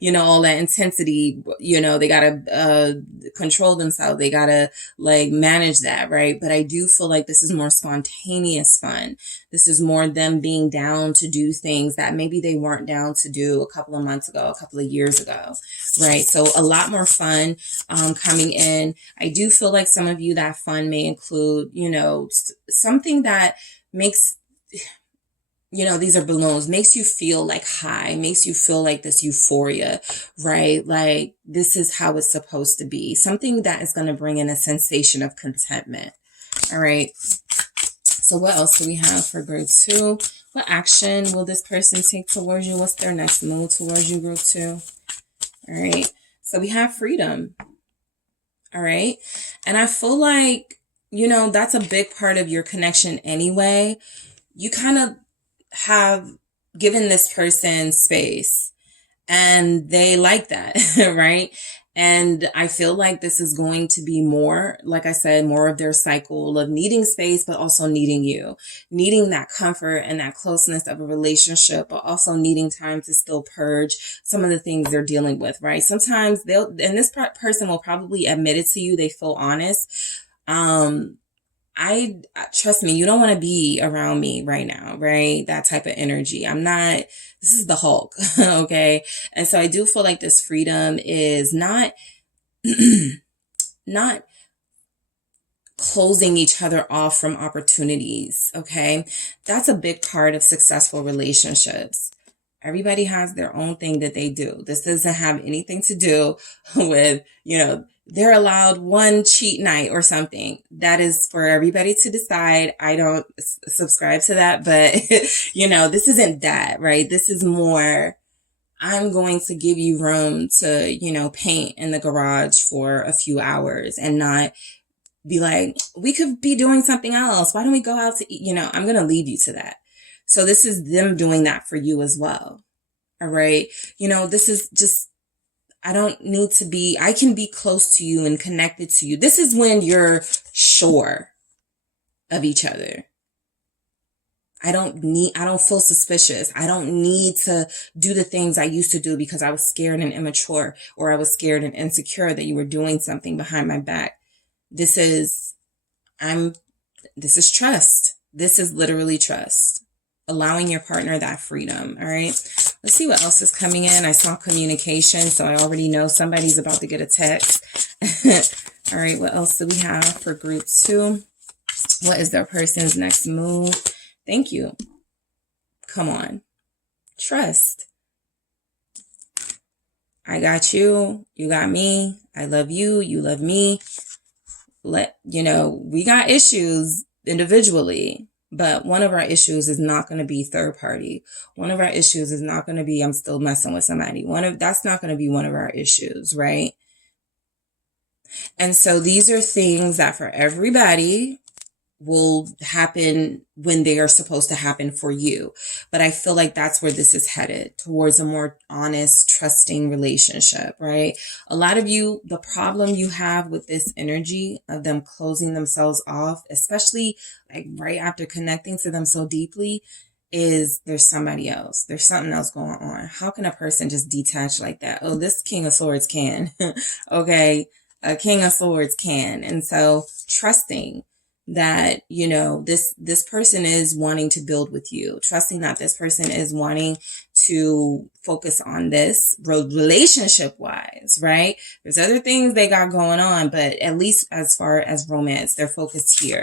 you know, all that intensity. You know, they gotta control themselves. They gotta like manage that, right? But I do feel like this is more spontaneous fun. This is more them being down to do things that maybe they weren't down to do a couple of months ago, a couple of years ago, right? So a lot more fun coming in. I do feel like some of you, that fun may include, you know, something that makes, you know, these are balloons, makes you feel like high, makes you feel like this euphoria, right? Like this is how it's supposed to be. Something that is going to bring in a sensation of contentment. All right. So what else do we have for group 2? What action will this person take towards you? What's their next move towards you, group 2? All right. So we have freedom. All right. And I feel like, you know, that's a big part of your connection anyway. You kind of have given this person space and they like that, right? And I feel like this is going to be more, like I said, more of their cycle of needing space, but also needing you, needing that comfort and that closeness of a relationship, but also needing time to still purge some of the things they're dealing with, right? Sometimes and this person will probably admit it to you. They feel honest. I trust me, you don't want to be around me right now, right? That type of energy. This is the Hulk. Okay. And so I do feel like this freedom is not closing each other off from opportunities. Okay. That's a big part of successful relationships. Everybody has their own thing that they do. This doesn't have anything to do with, you know, they're allowed one cheat night or something. That is for everybody to decide. I don't subscribe to that, but you know, this isn't that, right? This is more, I'm going to give you room to, you know, paint in the garage for a few hours and not be like, we could be doing something else. Why don't we go out to eat? You know, I'm going to leave you to that. So this is them doing that for you as well. All right. You know, this is just, I can be close to you and connected to you. This is when you're sure of each other. I don't feel suspicious. I don't need to do the things I used to do because I was scared and immature, or I was scared and insecure that you were doing something behind my back. This is trust. This is literally trust. Allowing your partner that freedom. All right. Let's see what else is coming in. I saw communication, so I already know somebody's about to get a text. All right. What else do we have for group 2? What is their person's next move? Thank you. Come on. Trust. I got you. You got me. I love you. You love me. We got issues individually. But one of our issues is not going to be third party. One of our issues is not going to be I'm still messing with somebody. That's not going to be one of our issues, right? And so these are things that for everybody will happen when they are supposed to happen for you. But I feel like that's where this is headed, towards a more honest, trusting relationship, right? A lot of you, the problem you have with this energy of them closing themselves off, especially like right after connecting to them so deeply, is there's somebody else. There's something else going on. How can a person just detach like that? Oh, this King of Swords can. Okay. A King of Swords can. And so trusting that, you know, this person is wanting to build with you, trusting that this person is wanting to focus on this relationship wise, right? There's other things they got going on, but at least as far as romance, they're focused here,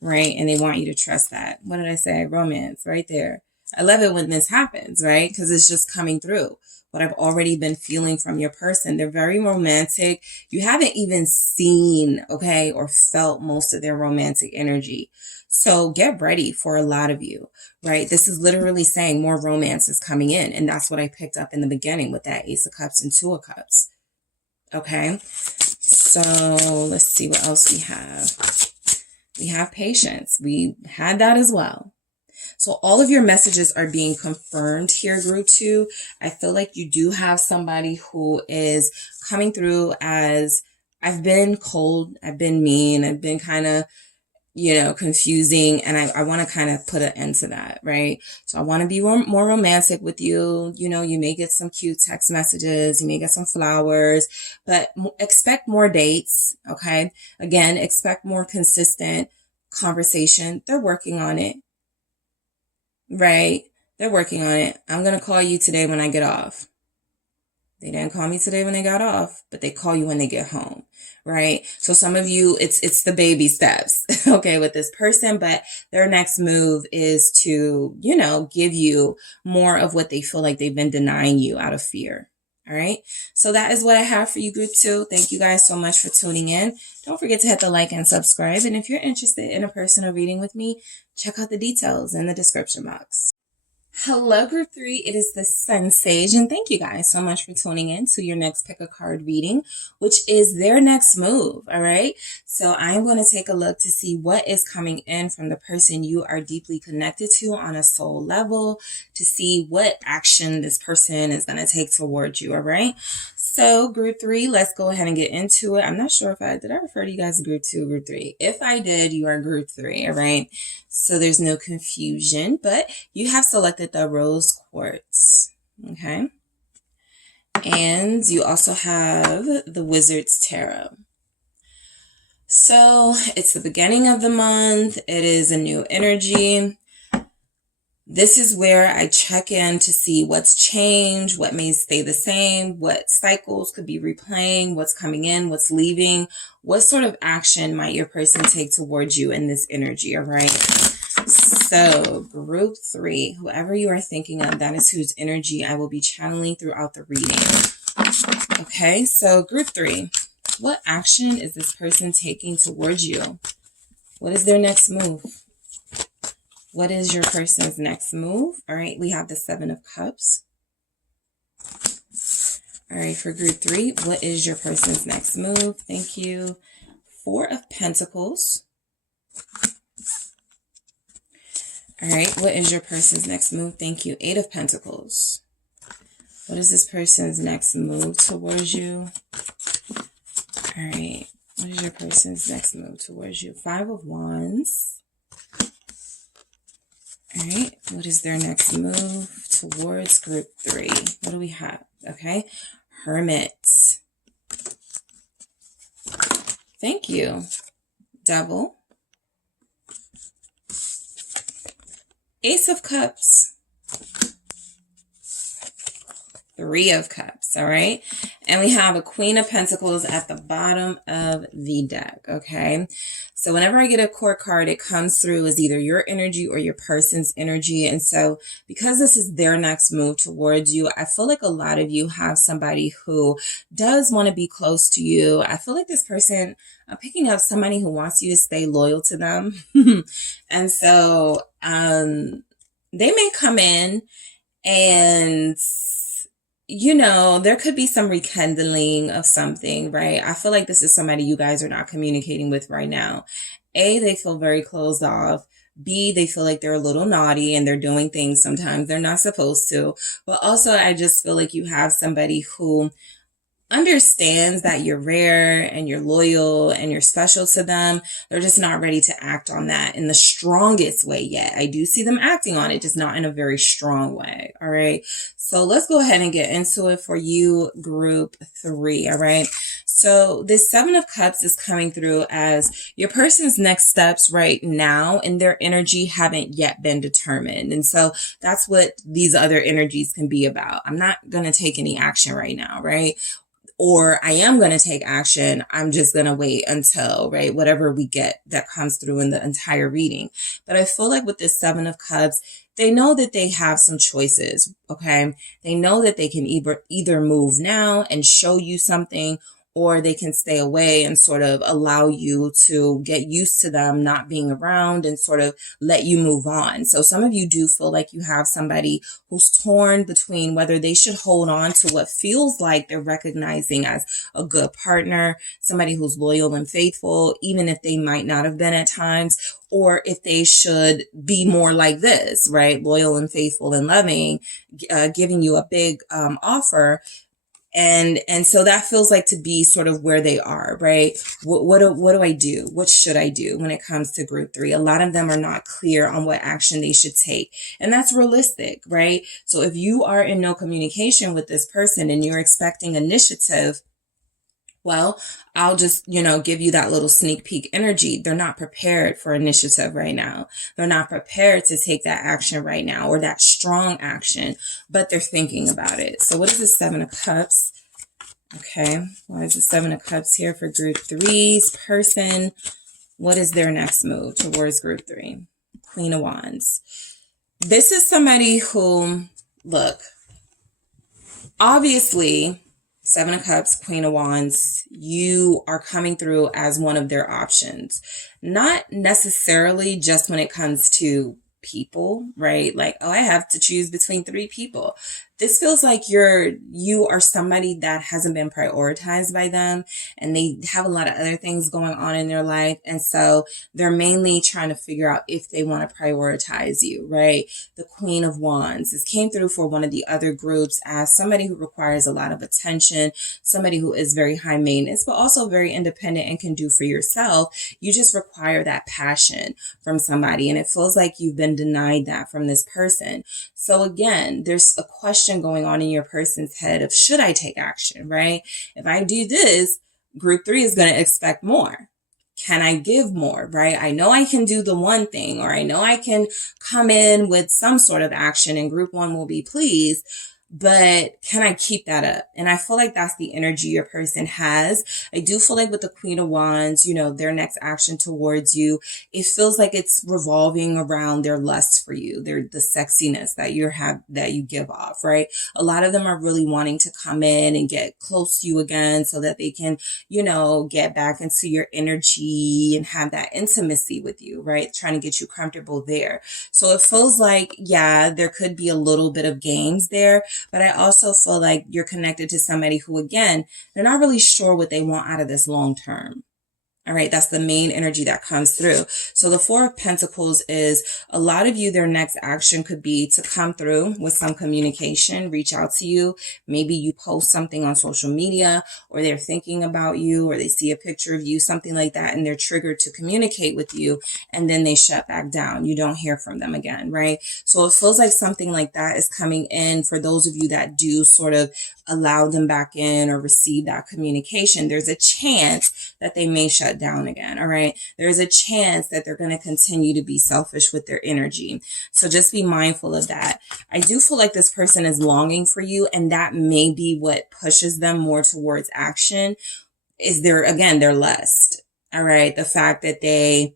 right? And they want you to trust that. What did I say? Romance right there. I love it when this happens, right? Because it's just coming through. what I've already been feeling from your person. They're very romantic. You haven't even seen, okay, or felt most of their romantic energy. So get ready for a lot of you, right? This is literally saying more romance is coming in. And that's what I picked up in the beginning with that Ace of Cups and Two of Cups. Okay. So let's see what else we have. We have patience. We had that as well. So all of your messages are being confirmed here, group 2. I feel like you do have somebody who is coming through as, I've been cold, I've been mean, I've been kind of, confusing. And I want to kind of put an end to that, right? So I want to be more romantic with you. You may get some cute text messages. You may get some flowers, but expect more dates. Okay. Again, expect more consistent conversation. They're working on it, right? They're working on it. I'm going to call you today when I get off. They didn't call me today when they got off, but they call you when they get home, right? So some of you, it's the baby steps, okay, with this person, but their next move is to, give you more of what they feel like they've been denying you out of fear. All right. So that is what I have for you, group 2. Thank you guys so much for tuning in. Don't forget to hit the like and subscribe. And if you're interested in a personal reading with me, check out the details in the description box. Hello, group 3. It is the SunSage, and thank you guys so much for tuning in to your next pick a card reading, which is their next move. All right. So I'm going to take a look to see what is coming in from the person you are deeply connected to on a soul level, to see what action this person is going to take towards you. All right. So group 3, let's go ahead and get into it. I'm not sure if did I refer to you guys as group 2 or group 3? If I did, you are group 3. All right. So there's no confusion, but you have selected the rose quartz. Okay. And you also have the Wizard's Tarot. So it's the beginning of the month. It is a new energy. This is where I check in to see what's changed, what may stay the same, what cycles could be replaying, what's coming in, what's leaving, what sort of action might your person take towards you in this energy, all right? So group 3, whoever you are thinking of, that is whose energy I will be channeling throughout the reading. Okay, so group 3, what action is this person taking towards you? What is their next move? What is your person's next move? All right, we have the 7 of Cups. All right, for group 3, what is your person's next move? Thank you. 4 of Pentacles. All right, what is your person's next move? Thank you. 8 of Pentacles. What is this person's next move towards you? All right, what is your person's next move towards you? 5 of Wands. All right, what is their next move towards group 3? What do we have? Okay, Hermit. Thank you. Devil. Ace of Cups. 3 of Cups, all right? And we have a Queen of Pentacles at the bottom of the deck, okay? So whenever I get a court card, it comes through as either your energy or your person's energy. And so because this is their next move towards you, I feel like a lot of you have somebody who does want to be close to you. I feel like this person, I'm picking up somebody who wants you to stay loyal to them. And so they may come in and there could be some rekindling of something, right? I feel like this is somebody you guys are not communicating with right now. A, they feel very closed off. B, they feel like they're a little naughty and they're doing things sometimes they're not supposed to. But also, I just feel like you have somebody who understands that you're rare and you're loyal and you're special to them. They're just not ready to act on that in the strongest way yet. I do see them acting on it, just not in a very strong way. All right. So let's go ahead and get into it for you, group 3. All right. So this 7 of Cups is coming through as your person's next steps right now in their energy haven't yet been determined. And so that's what these other energies can be about. I'm not going to take any action right now, right? or I am going to take action. I'm just going to wait until, right, whatever we get that comes through in the entire reading. But I feel like with this Seven of Cups, they know that they have some choices, okay? They know that they can either move now and show you something, or they can stay away and sort of allow you to get used to them not being around and sort of let you move on. So some of you do feel like you have somebody who's torn between whether they should hold on to what feels like they're recognizing as a good partner, somebody who's loyal and faithful, even if they might not have been at times, or if they should be more like this, right? Loyal and faithful and loving, giving you a big offer. And so that feels like to be sort of where they are, right? What do I do? What should I do when it comes to group 3? A lot of them are not clear on what action they should take. And that's realistic, right? So if you are in no communication with this person and you're expecting initiative, well, I'll just, give you that little sneak peek energy. They're not prepared for initiative right now. They're not prepared to take that action right now, or that strong action, but they're thinking about it. So what is the Seven of Cups? Okay. Why is the Seven of Cups here for group 3's person? What is their next move towards group 3? Queen of Wands. This is somebody who, look, obviously, Seven of Cups, Queen of Wands, you are coming through as one of their options. Not necessarily just when it comes to people, right? Like, oh, I have to choose between 3 people. This feels like you are somebody that hasn't been prioritized by them, and they have a lot of other things going on in their life. And so they're mainly trying to figure out if they want to prioritize you, right? The Queen of Wands. This came through for one of the other groups as somebody who requires a lot of attention, somebody who is very high maintenance, but also very independent and can do for yourself. You just require that passion from somebody, and it feels like you've been denied that from this person. So again, there's a question going on in your person's head of, should I take action, right? If I do this, group 3 is going to expect more. Can I give more, right? I know I can do the one thing, or I know I can come in with some sort of action and group 1 will be pleased. But can I keep that up? And I feel like that's the energy your person has. I do feel like with the Queen of Wands, their next action towards you, it feels like it's revolving around their lust for you, the sexiness that you give off, right? A lot of them are really wanting to come in and get close to you again so that they can, get back into your energy and have that intimacy with you, right? Trying to get you comfortable there. So it feels like, yeah, there could be a little bit of games there. But I also feel like you're connected to somebody who, again, they're not really sure what they want out of this long term. All right, that's the main energy that comes through. So the Four of Pentacles is a lot of you, their next action could be to come through with some communication, reach out to you. Maybe you post something on social media, or they're thinking about you, or they see a picture of you, something like that, and they're triggered to communicate with you, and then they shut back down. You don't hear from them again, right? So it feels like something like that is coming in for those of you that do sort of allow them back in or receive that communication. There's a chance that they may shut down again. All right. There's a chance that they're going to continue to be selfish with their energy. So just be mindful of that. I do feel like this person is longing for you, and that may be what pushes them more towards action is their lust. All right. The fact that they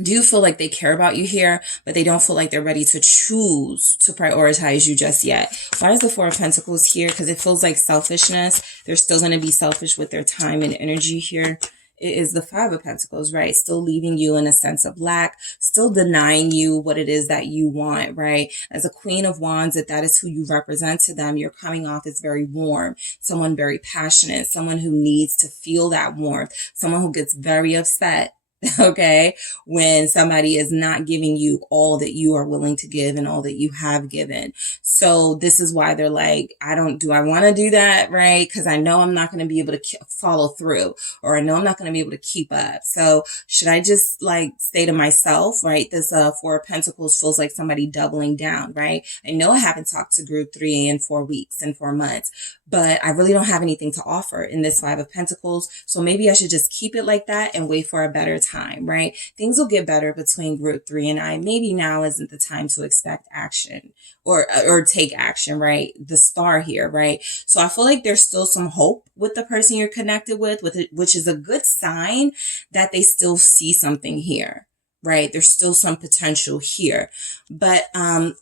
do feel like they care about you here, but they don't feel like they're ready to choose to prioritize you just yet. Why is the Four of Pentacles here? Because it feels like selfishness. They're still going to be selfish with their time and energy here. It is the Five of Pentacles, right? Still leaving you in a sense of lack, still denying you what it is that you want, right? As a Queen of Wands, if that is who you represent to them, you're coming off as very warm, someone very passionate, someone who needs to feel that warmth, someone who gets very upset, okay, when somebody is not giving you all that you are willing to give and all that you have given. So this is why they're like, do I want to do that, right? Because I know I'm not going to be able to follow through, or I know I'm not going to be able to keep up. So should I just stay to myself, right? This Four of Pentacles feels like somebody doubling down, right? I know I haven't talked to group 3 in 4 weeks and 4 months, but I really don't have anything to offer in this Five of Pentacles. So maybe I should just keep it like that and wait for a better time time, right? Things will get better between group 3 and 9. Maybe now isn't the time to expect action or take action, right? The star here, right? So I feel like there's still some hope with the person you're connected with it, which is a good sign that they still see something here, right? There's still some potential here. But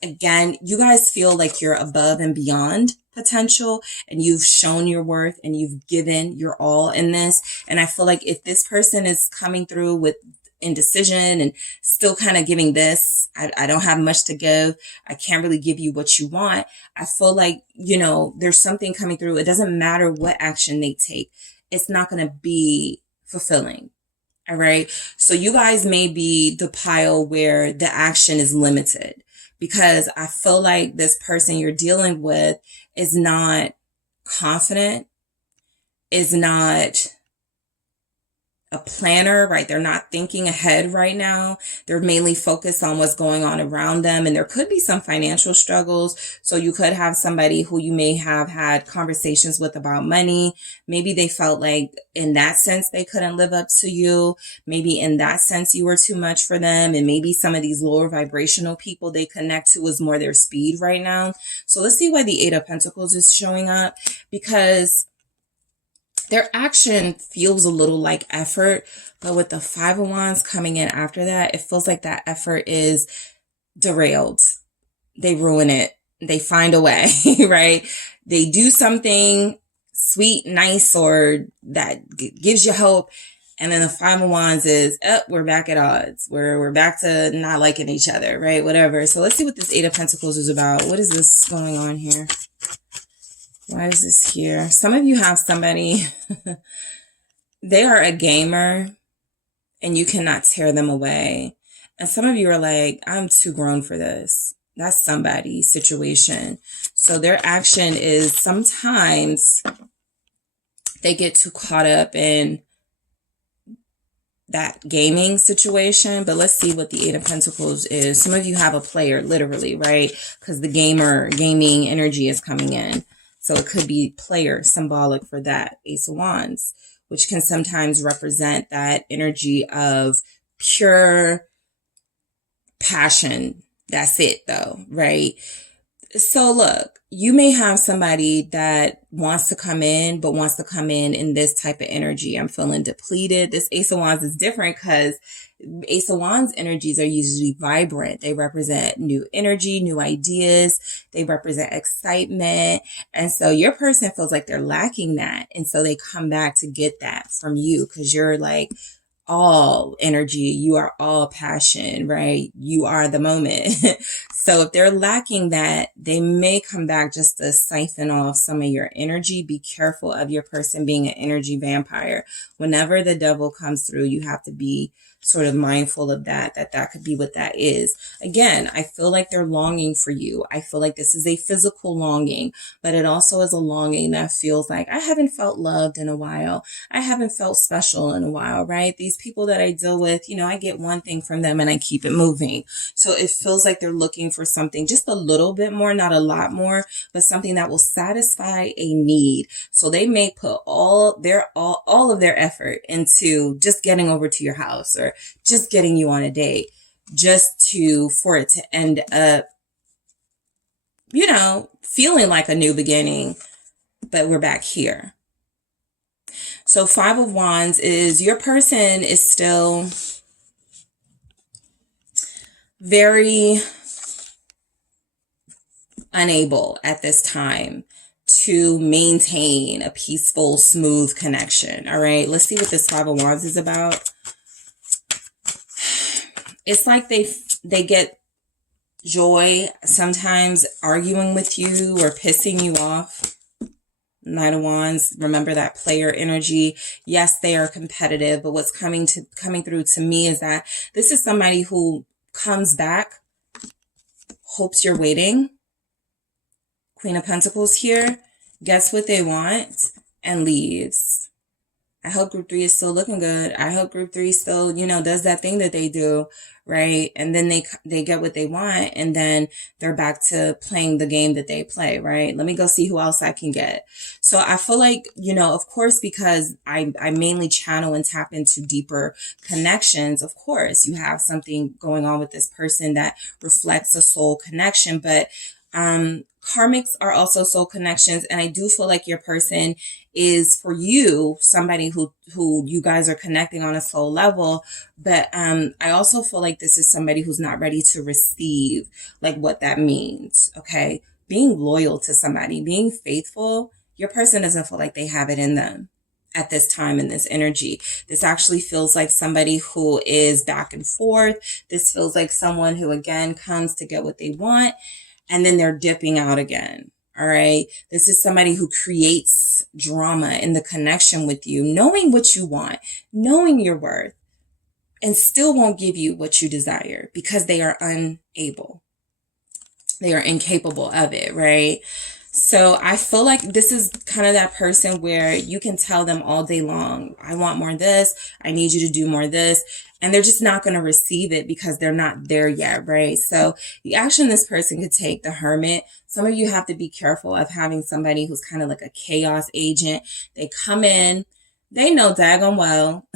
again, you guys feel like you're above and beyond potential, and you've shown your worth and you've given your all in this. And I feel like if this person is coming through with indecision and still kind of giving this, I don't have much to give, I can't really give you what you want, I feel like, you know, there's something coming through. It doesn't matter what action they take, it's not going to be fulfilling. All right. So you guys may be the pile where the action is limited, because I feel like this person you're dealing with is not confident, is not a planner, right? They're not thinking ahead right now. They're mainly focused on what's going on around them. And there could be some financial struggles. So you could have somebody who you may have had conversations with about money. Maybe they felt like in that sense, they couldn't live up to you. Maybe in that sense, you were too much for them. And maybe some of these lower vibrational people they connect to is more their speed right now. So let's see why the 8 of Pentacles is showing up, because their action feels a little like effort, but with the 5 of Wands coming in after that, it feels like that effort is derailed. They ruin it. They find a way, right? They do something sweet, nice, or that gives you hope. And then the 5 of Wands is, oh, we're back at odds. We're back to not liking each other, right? Whatever. So let's see what this 8 of Pentacles is about. What is this going on here? Why is this here? Some of you have somebody, they are a gamer and you cannot tear them away. And some of you are like, I'm too grown for this. That's somebody's situation. So their action is sometimes they get too caught up in that gaming situation. But let's see what the 8 of Pentacles is. Some of you have a player, literally, right? Because the gaming energy is coming in. So it could be player, symbolic for that. Ace of Wands, which can sometimes represent that energy of pure passion. That's it though, right? So look, you may have somebody that wants to come in, but wants to come in this type of energy. I'm feeling depleted. This Ace of Wands is different because Ace of Wands energies are usually vibrant. They represent new energy, new ideas. They represent excitement. And so your person feels like they're lacking that. And so they come back to get that from you because you're like all energy. You are all passion, right? You are the moment. So if they're lacking that, they may come back just to siphon off some of your energy. Be careful of your person being an energy vampire. Whenever the devil comes through, you have to be sort of mindful of that could be what that is. Again, I feel like they're longing for you. I feel like this is a physical longing, but it also is a longing that feels like I haven't felt loved in a while. I haven't felt special in a while, right? These people that I deal with, you know, I get one thing from them and I keep it moving. So it feels like they're looking for something just a little bit more, not a lot more, but something that will satisfy a need. So they may put all of their effort into just getting over to your house or just getting you on a date just for it to end up, you know, feeling like a new beginning, but we're back here. So 5 of Wands is your person is still very unable at this time to maintain a peaceful, smooth connection. All right, let's see what this 5 of Wands is about. It's like they get joy sometimes arguing with you or pissing you off. Knight of Wands, remember that player energy. Yes, they are competitive, but what's coming through to me is that this is somebody who comes back, hopes you're waiting. Queen of Pentacles here, gets what they want and leaves. I hope group 3 is still looking good. I hope group 3 still, does that thing that they do, right? And then they get what they want, and then they're back to playing the game that they play, right? Let me go see who else I can get. So I feel like, of course, because I mainly channel and tap into deeper connections, of course, you have something going on with this person that reflects a soul connection, but karmics are also soul connections. And I do feel like your person is, for you, somebody who you guys are connecting on a soul level. But I also feel like this is somebody who's not ready to receive like what that means. Okay. Being loyal to somebody, being faithful, your person doesn't feel like they have it in them at this time in this energy. This actually feels like somebody who is back and forth. This feels like someone who, again, comes to get what they want, and then they're dipping out again. All right. This is somebody who creates drama in the connection with you, knowing what you want, knowing your worth, and still won't give you what you desire because they are unable. They are incapable of it, right? So I feel like this is kind of that person where you can tell them all day long, I want more of this. I need you to do more of this. And they're just not going to receive it because they're not there yet, right? So the action this person could take, the Hermit, some of you have to be careful of having somebody who's kind of like a chaos agent. They come in, they know daggone well,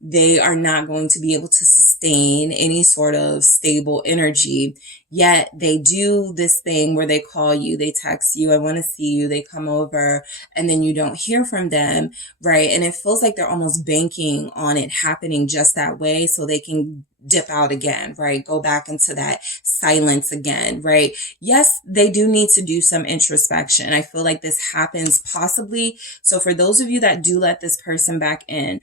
they are not going to be able to sustain any sort of stable energy. Yet they do this thing where they call you, they text you, I want to see you, they come over, and then you don't hear from them, right? And it feels like they're almost banking on it happening just that way so they can dip out again, right? Go back into that silence again, right? Yes, they do need to do some introspection. I feel like this happens possibly. So for those of you that do let this person back in,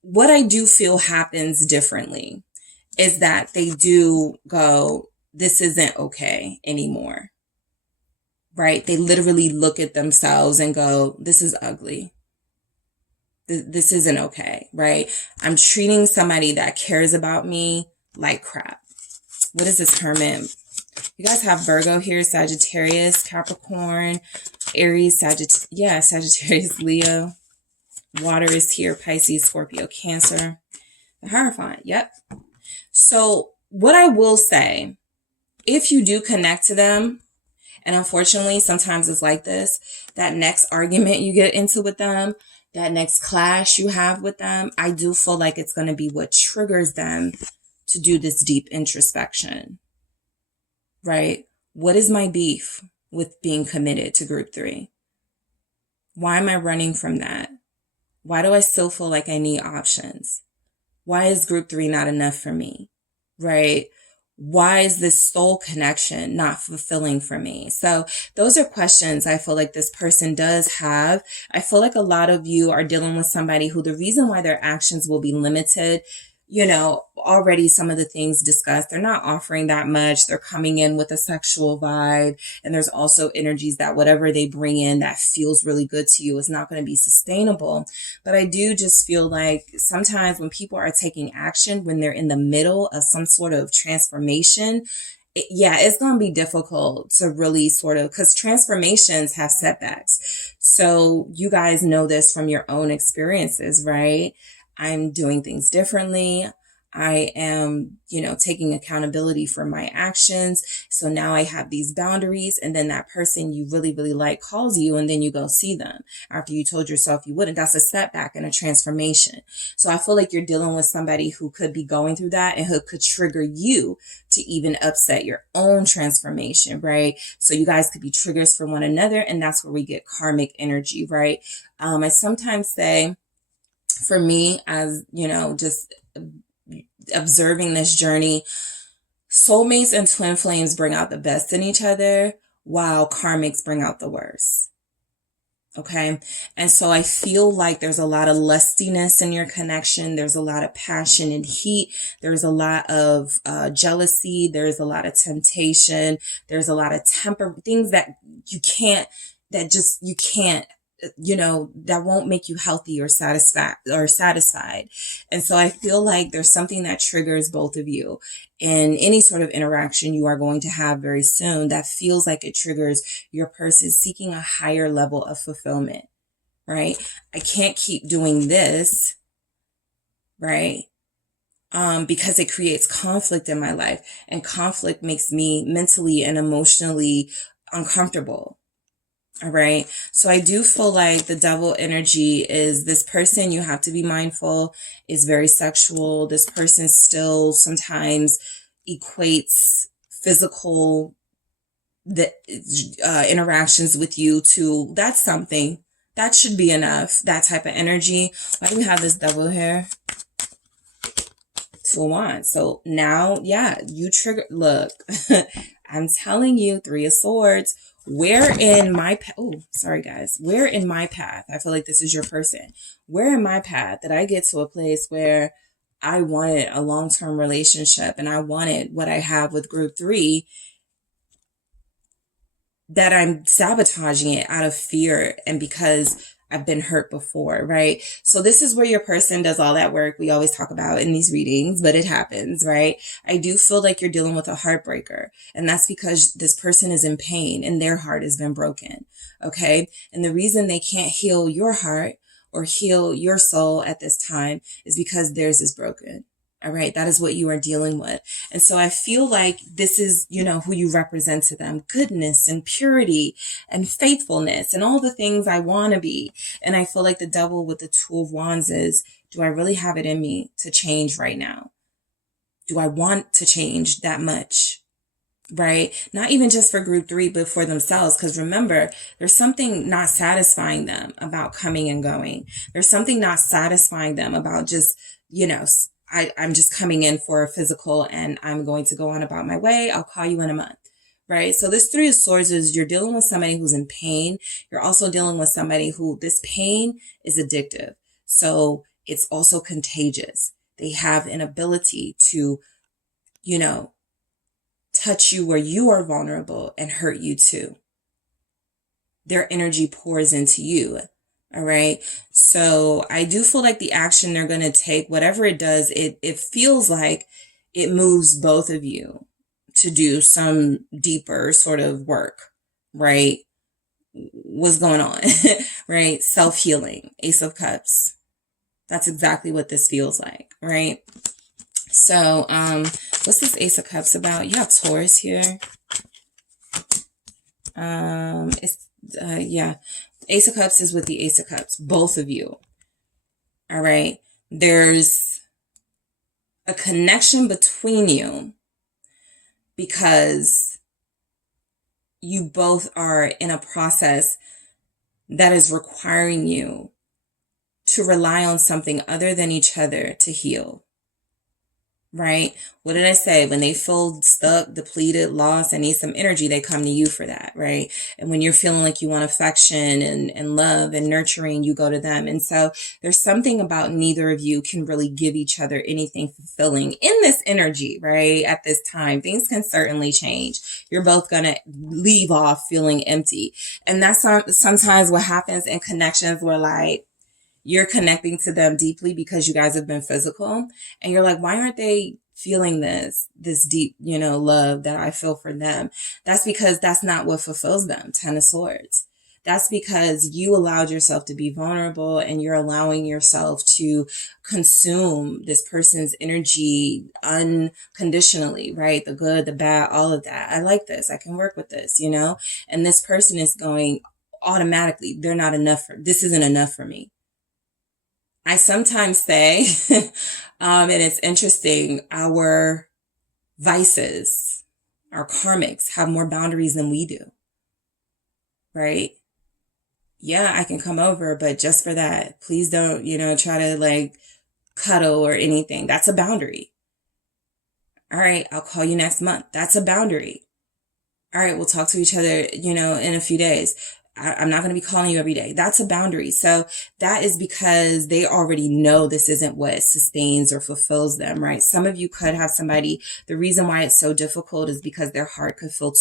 what I do feel happens differently is that they do go, this isn't okay anymore, right? They literally look at themselves and go, this is ugly. This isn't okay, right? I'm treating somebody that cares about me like crap. What is this Hermit? You guys have Virgo here, Sagittarius, Capricorn, Aries, Sagittarius, Leo. Water is here, Pisces, Scorpio, Cancer. The Hierophant, yep. So what I will say, if you do connect to them, and unfortunately, sometimes it's like this, that next argument you get into with them, that next clash you have with them, I do feel like it's going to be what triggers them to do this deep introspection, right? What is my beef with being committed to group 3? Why am I running from that? Why do I still feel like I need options? Why is group 3 not enough for me, right? Why is this soul connection not fulfilling for me? So those are questions I feel like this person does have. I feel like a lot of you are dealing with somebody who the reason why their actions will be limited, already some of the things discussed, they're not offering that much. They're coming in with a sexual vibe. And there's also energies that whatever they bring in that feels really good to you is not going to be sustainable. But I do just feel like sometimes when people are taking action, when they're in the middle of some sort of transformation, it's going to be difficult to really because transformations have setbacks. So you guys know this from your own experiences, right? I'm doing things differently. I am, taking accountability for my actions. So now I have these boundaries, and then that person you really, really like calls you, and then you go see them after you told yourself you wouldn't. That's a setback and a transformation. So I feel like you're dealing with somebody who could be going through that and who could trigger you to even upset your own transformation, right? So you guys could be triggers for one another, and that's where we get karmic energy, right? I sometimes say, for me, as just observing this journey, soulmates and twin flames bring out the best in each other, while karmics bring out the worst. Okay. And so I feel like there's a lot of lustiness in your connection. There's a lot of passion and heat. There's a lot of jealousy. There's a lot of temptation. There's a lot of things that you can't that won't make you healthy or satisfied. And so I feel like there's something that triggers both of you in any sort of interaction you are going to have very soon that feels like it triggers your person seeking a higher level of fulfillment, right? I can't keep doing this, right? Because it creates conflict in my life, and conflict makes me mentally and emotionally uncomfortable. All right. So I do feel like the Devil energy is this person, you have to be mindful, is very sexual. This person still sometimes equates physical interactions with you to, that's something. That should be enough. That type of energy. Why do we have this Devil here? Two of Wands. So now, yeah, you trigger. Look, I'm telling you, Three of Swords. Where in my path? Oh, sorry guys. Where in my path? I feel like this is your person. Where in my path did I get to a place where I wanted a long-term relationship and I wanted what I have with group 3, that I'm sabotaging it out of fear and because I've been hurt before, right? So this is where your person does all that work we always talk about in these readings, but it happens, right? I do feel like you're dealing with a heartbreaker, and that's because this person is in pain and their heart has been broken, okay? And the reason they can't heal your heart or heal your soul at this time is because theirs is broken. All right. That is what you are dealing with. And so I feel like this is, who you represent to them. Goodness and purity and faithfulness and all the things I want to be. And I feel like the Devil with the Two of Wands is, do I really have it in me to change right now? Do I want to change that much? Right? Not even just for group 3, but for themselves. Because remember, there's something not satisfying them about coming and going. There's something not satisfying them about just, I'm just coming in for a physical and I'm going to go on about my way. I'll call you in a month, right? So this Three of Swords is, you're dealing with somebody who's in pain. You're also dealing with somebody who, this pain is addictive. So it's also contagious. They have an ability to, touch you where you are vulnerable and hurt you too. Their energy pours into you. All right. So I do feel like the action they're going to take, whatever it does, it feels like it moves both of you to do some deeper sort of work, right? What's going on, right? Self-healing, Ace of Cups. That's exactly what this feels like, right? So, what's this Ace of Cups about? You have Taurus here. Yeah. Ace of Cups is with the Ace of Cups, both of you. All right. There's a connection between you because you both are in a process that is requiring you to rely on something other than each other to heal. Right? What did I say? When they feel stuck, depleted, lost, and need some energy, they come to you for that, right? And when you're feeling like you want affection and love and nurturing, you go to them. And so there's something about neither of you can really give each other anything fulfilling in this energy, right? At this time, things can certainly change. You're both going to leave off feeling empty. And that's sometimes what happens in connections where like, you're connecting to them deeply because you guys have been physical and you're like, why aren't they feeling this deep, love that I feel for them? That's because that's not what fulfills them. 10 of Swords. That's because you allowed yourself to be vulnerable and you're allowing yourself to consume this person's energy unconditionally, right? The good, the bad, all of that. I like this. I can work with this, and this person is going automatically, they're not enough this isn't enough for me. I sometimes say, and it's interesting, our vices, our karmics have more boundaries than we do, right? Yeah, I can come over, but just for that, please don't, try to like cuddle or anything. That's a boundary. All right, I'll call you next month. That's a boundary. All right, we'll talk to each other, in a few days. I'm not going to be calling you every day. That's a boundary. So that is because they already know this isn't what sustains or fulfills them, right? Some of you could have somebody, the reason why it's so difficult is because their heart could feel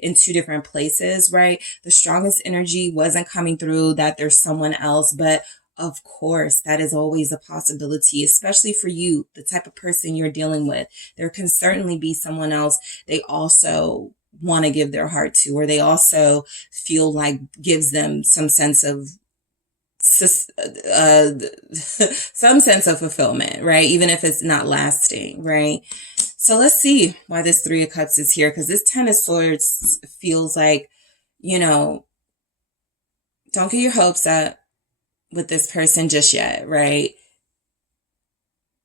in two different places, right? The strongest energy wasn't coming through that there's someone else, but of course, that is always a possibility, especially for you, the type of person you're dealing with. There can certainly be someone else they also want to give their heart to, or they also feel like gives them some sense of some sense of fulfillment, right? Even if it's not lasting, right? So let's see why this Three of Cups is here, because this Ten of Swords feels like, you know, don't get your hopes up with this person just yet, right?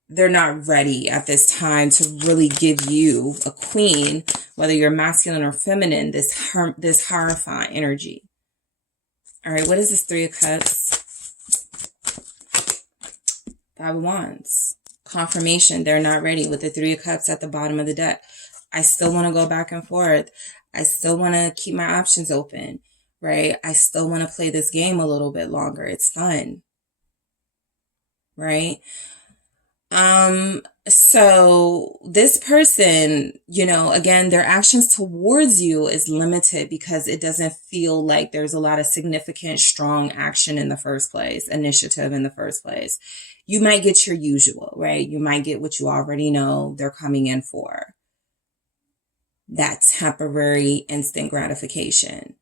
They're not ready at this time to really give you a queen, whether you're masculine or feminine, this horrifying energy. All right, what is this Three of Cups? Five of Wands. Confirmation, they're not ready with the Three of Cups at the bottom of the deck. I still want to go back and forth. I still want to keep my options open, right? I still want to play this game a little bit longer. It's fun, right? So this person, you know, again, their actions towards you is limited because it doesn't feel like there's a lot of significant, strong action in the first place, initiative in the first place. You might get your usual, right? You might get what you already know they're coming in for. That temporary instant gratification.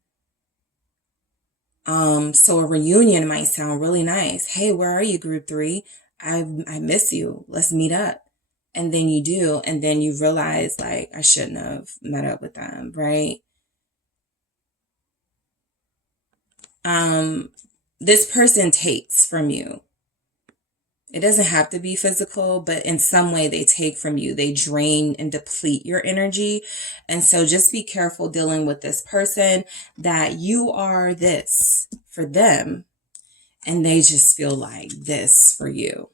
So a reunion might sound really nice. Hey, where are you, group 3? I miss you. Let's meet up. And then you do. And then you realize, like, I shouldn't have met up with them, right? This person takes from you. It doesn't have to be physical, but in some way they take from you. They drain and deplete your energy. And so just be careful dealing with this person, that you are this for them, and they just feel like this for you.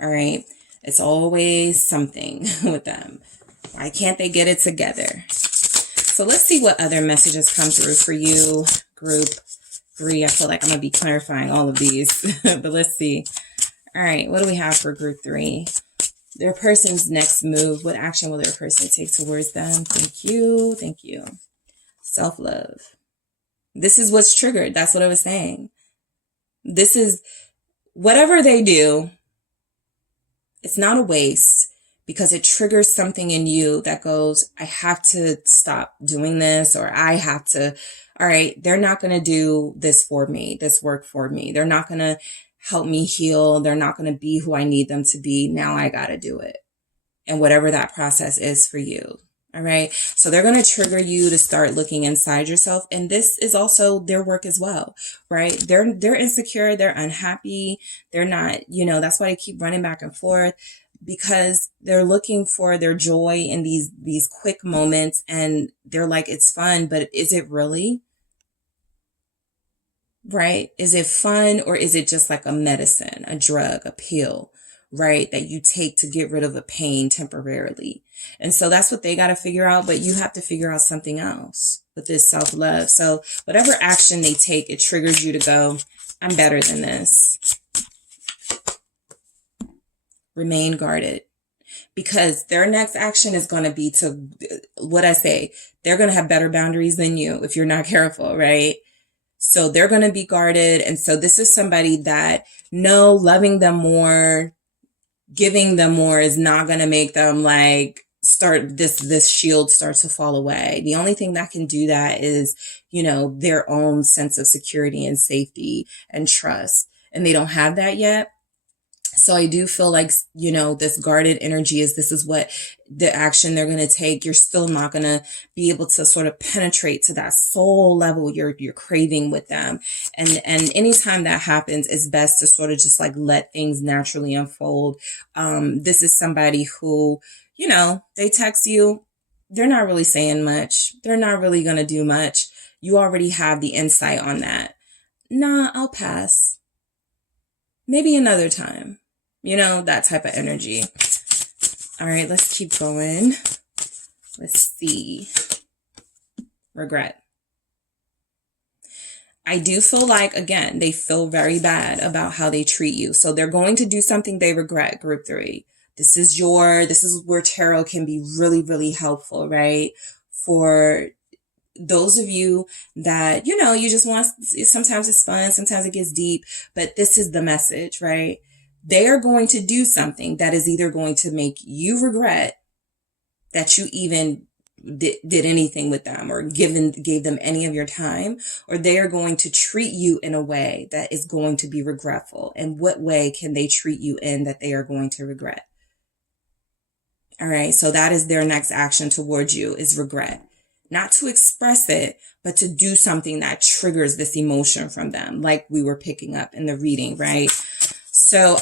All right. It's always something with them. Why can't they get it together? So let's see what other messages come through for you, group 3. I feel like I'm going to be clarifying all of these, but let's see. All right. What do we have for group 3? Their person's next move. What action will their person take towards them? Thank you. Thank you. Self-love. This is what's triggered. That's what I was saying. This is whatever they do. It's not a waste because it triggers something in you that goes, I have to stop doing this, or I have to, all right, they're not going to do this for me, this work for me. They're not going to help me heal. They're not going to be who I need them to be. Now I got to do it. And whatever that process is for you. All right. So they're going to trigger you to start looking inside yourself. And this is also their work as well, right? They're insecure. They're unhappy. They're not, you know, that's why they keep running back and forth, because they're looking for their joy in these quick moments. And they're like, it's fun, but is it really? Right? Is it fun, or is it just like a medicine, a drug, a pill? Right? That you take to get rid of a pain temporarily. And so that's what they got to figure out. But you have to figure out something else with this self-love. So whatever action they take, it triggers you to go, I'm better than this. Remain guarded, because their next action is going to be to, what I say, they're going to have better boundaries than you if you're not careful, right? So they're going to be guarded. And so this is somebody that, no, loving them more, giving them more is not going to make them like start this shield starts to fall away. The only thing that can do that is, you know, their own sense of security and safety and trust. And they don't have that yet. So I do feel like, you know, this guarded energy this is what the action they're going to take. You're still not going to be able to sort of penetrate to that soul level you're craving with them. And anytime that happens, it's best to sort of just like let things naturally unfold. This is somebody who, you know, they text you. They're not really saying much. They're not really going to do much. You already have the insight on that. Nah, I'll pass. Maybe another time. You know, that type of energy. All right, let's keep going. Let's see. Regret. I do feel like, again, they feel very bad about how they treat you. So they're going to do something they regret, group 3. This is where tarot can be really, really helpful, right? For those of you that, you know, you just want, sometimes it's fun, sometimes it gets deep, but this is the message, right? They are going to do something that is either going to make you regret that you even did anything with them or gave them any of your time, or they are going to treat you in a way that is going to be regretful. And what way can they treat you in that they are going to regret? All right. So that is their next action towards you, is regret. Not to express it, but to do something that triggers this emotion from them, like we were picking up in the reading, right? So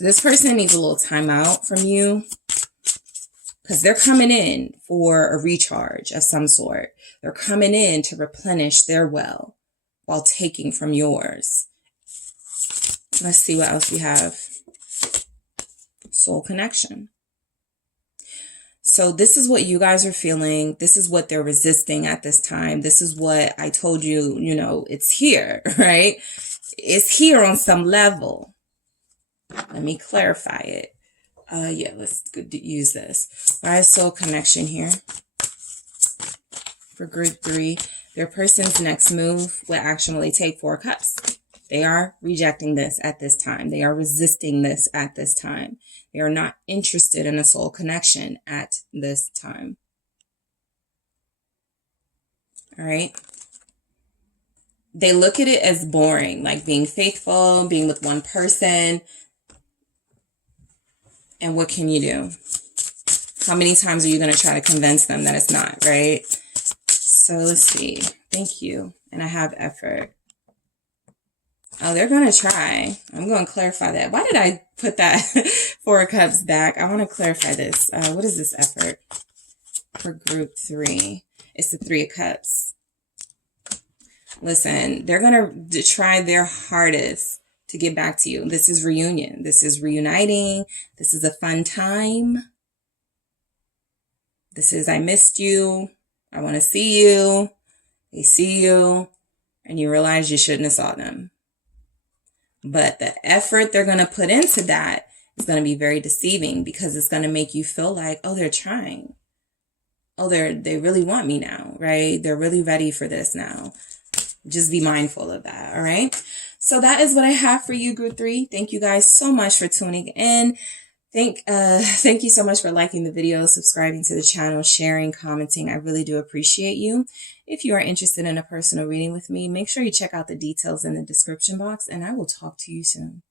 this person needs a little time out from you, because they're coming in for a recharge of some sort. They're coming in to replenish their well while taking from yours. Let's see what else we have. Soul connection. So this is what you guys are feeling. This is what they're resisting at this time. This is what I told you, you know, it's here, right? It's here on some level. Let me clarify it. Yeah, let's use this. Why is soul connection here? For group 3, their person's next move, what action will they take? 4 cups. They are rejecting this at this time. They are resisting this at this time. They are not interested in a soul connection at this time. All right. They look at it as boring, like being faithful, being with one person. And what can you do? How many times are you going to try to convince them that it's not, right? So let's see. Thank you. And I have effort. Oh, they're going to try. I'm going to clarify that. Why did I put that 4 cups back? I want to clarify this. What is this effort for group 3? It's the 3 of cups. Listen, they're going to try their hardest to get back to you. This is reunion. This is reuniting. This is a fun time. This is, I missed you. I want to see you. They see you and you realize you shouldn't have saw them. But the effort they're going to put into that is going to be very deceiving, because it's going to make you feel like, oh, they're trying. Oh, they really want me now, right? They're really ready for this now. Just be mindful of that. All right. So that is what I have for you, group 3. Thank you guys so much for tuning in. Thank you so much for liking the video, subscribing to the channel, sharing, commenting. I really do appreciate you. If you are interested in a personal reading with me, make sure you check out the details in the description box, and I will talk to you soon.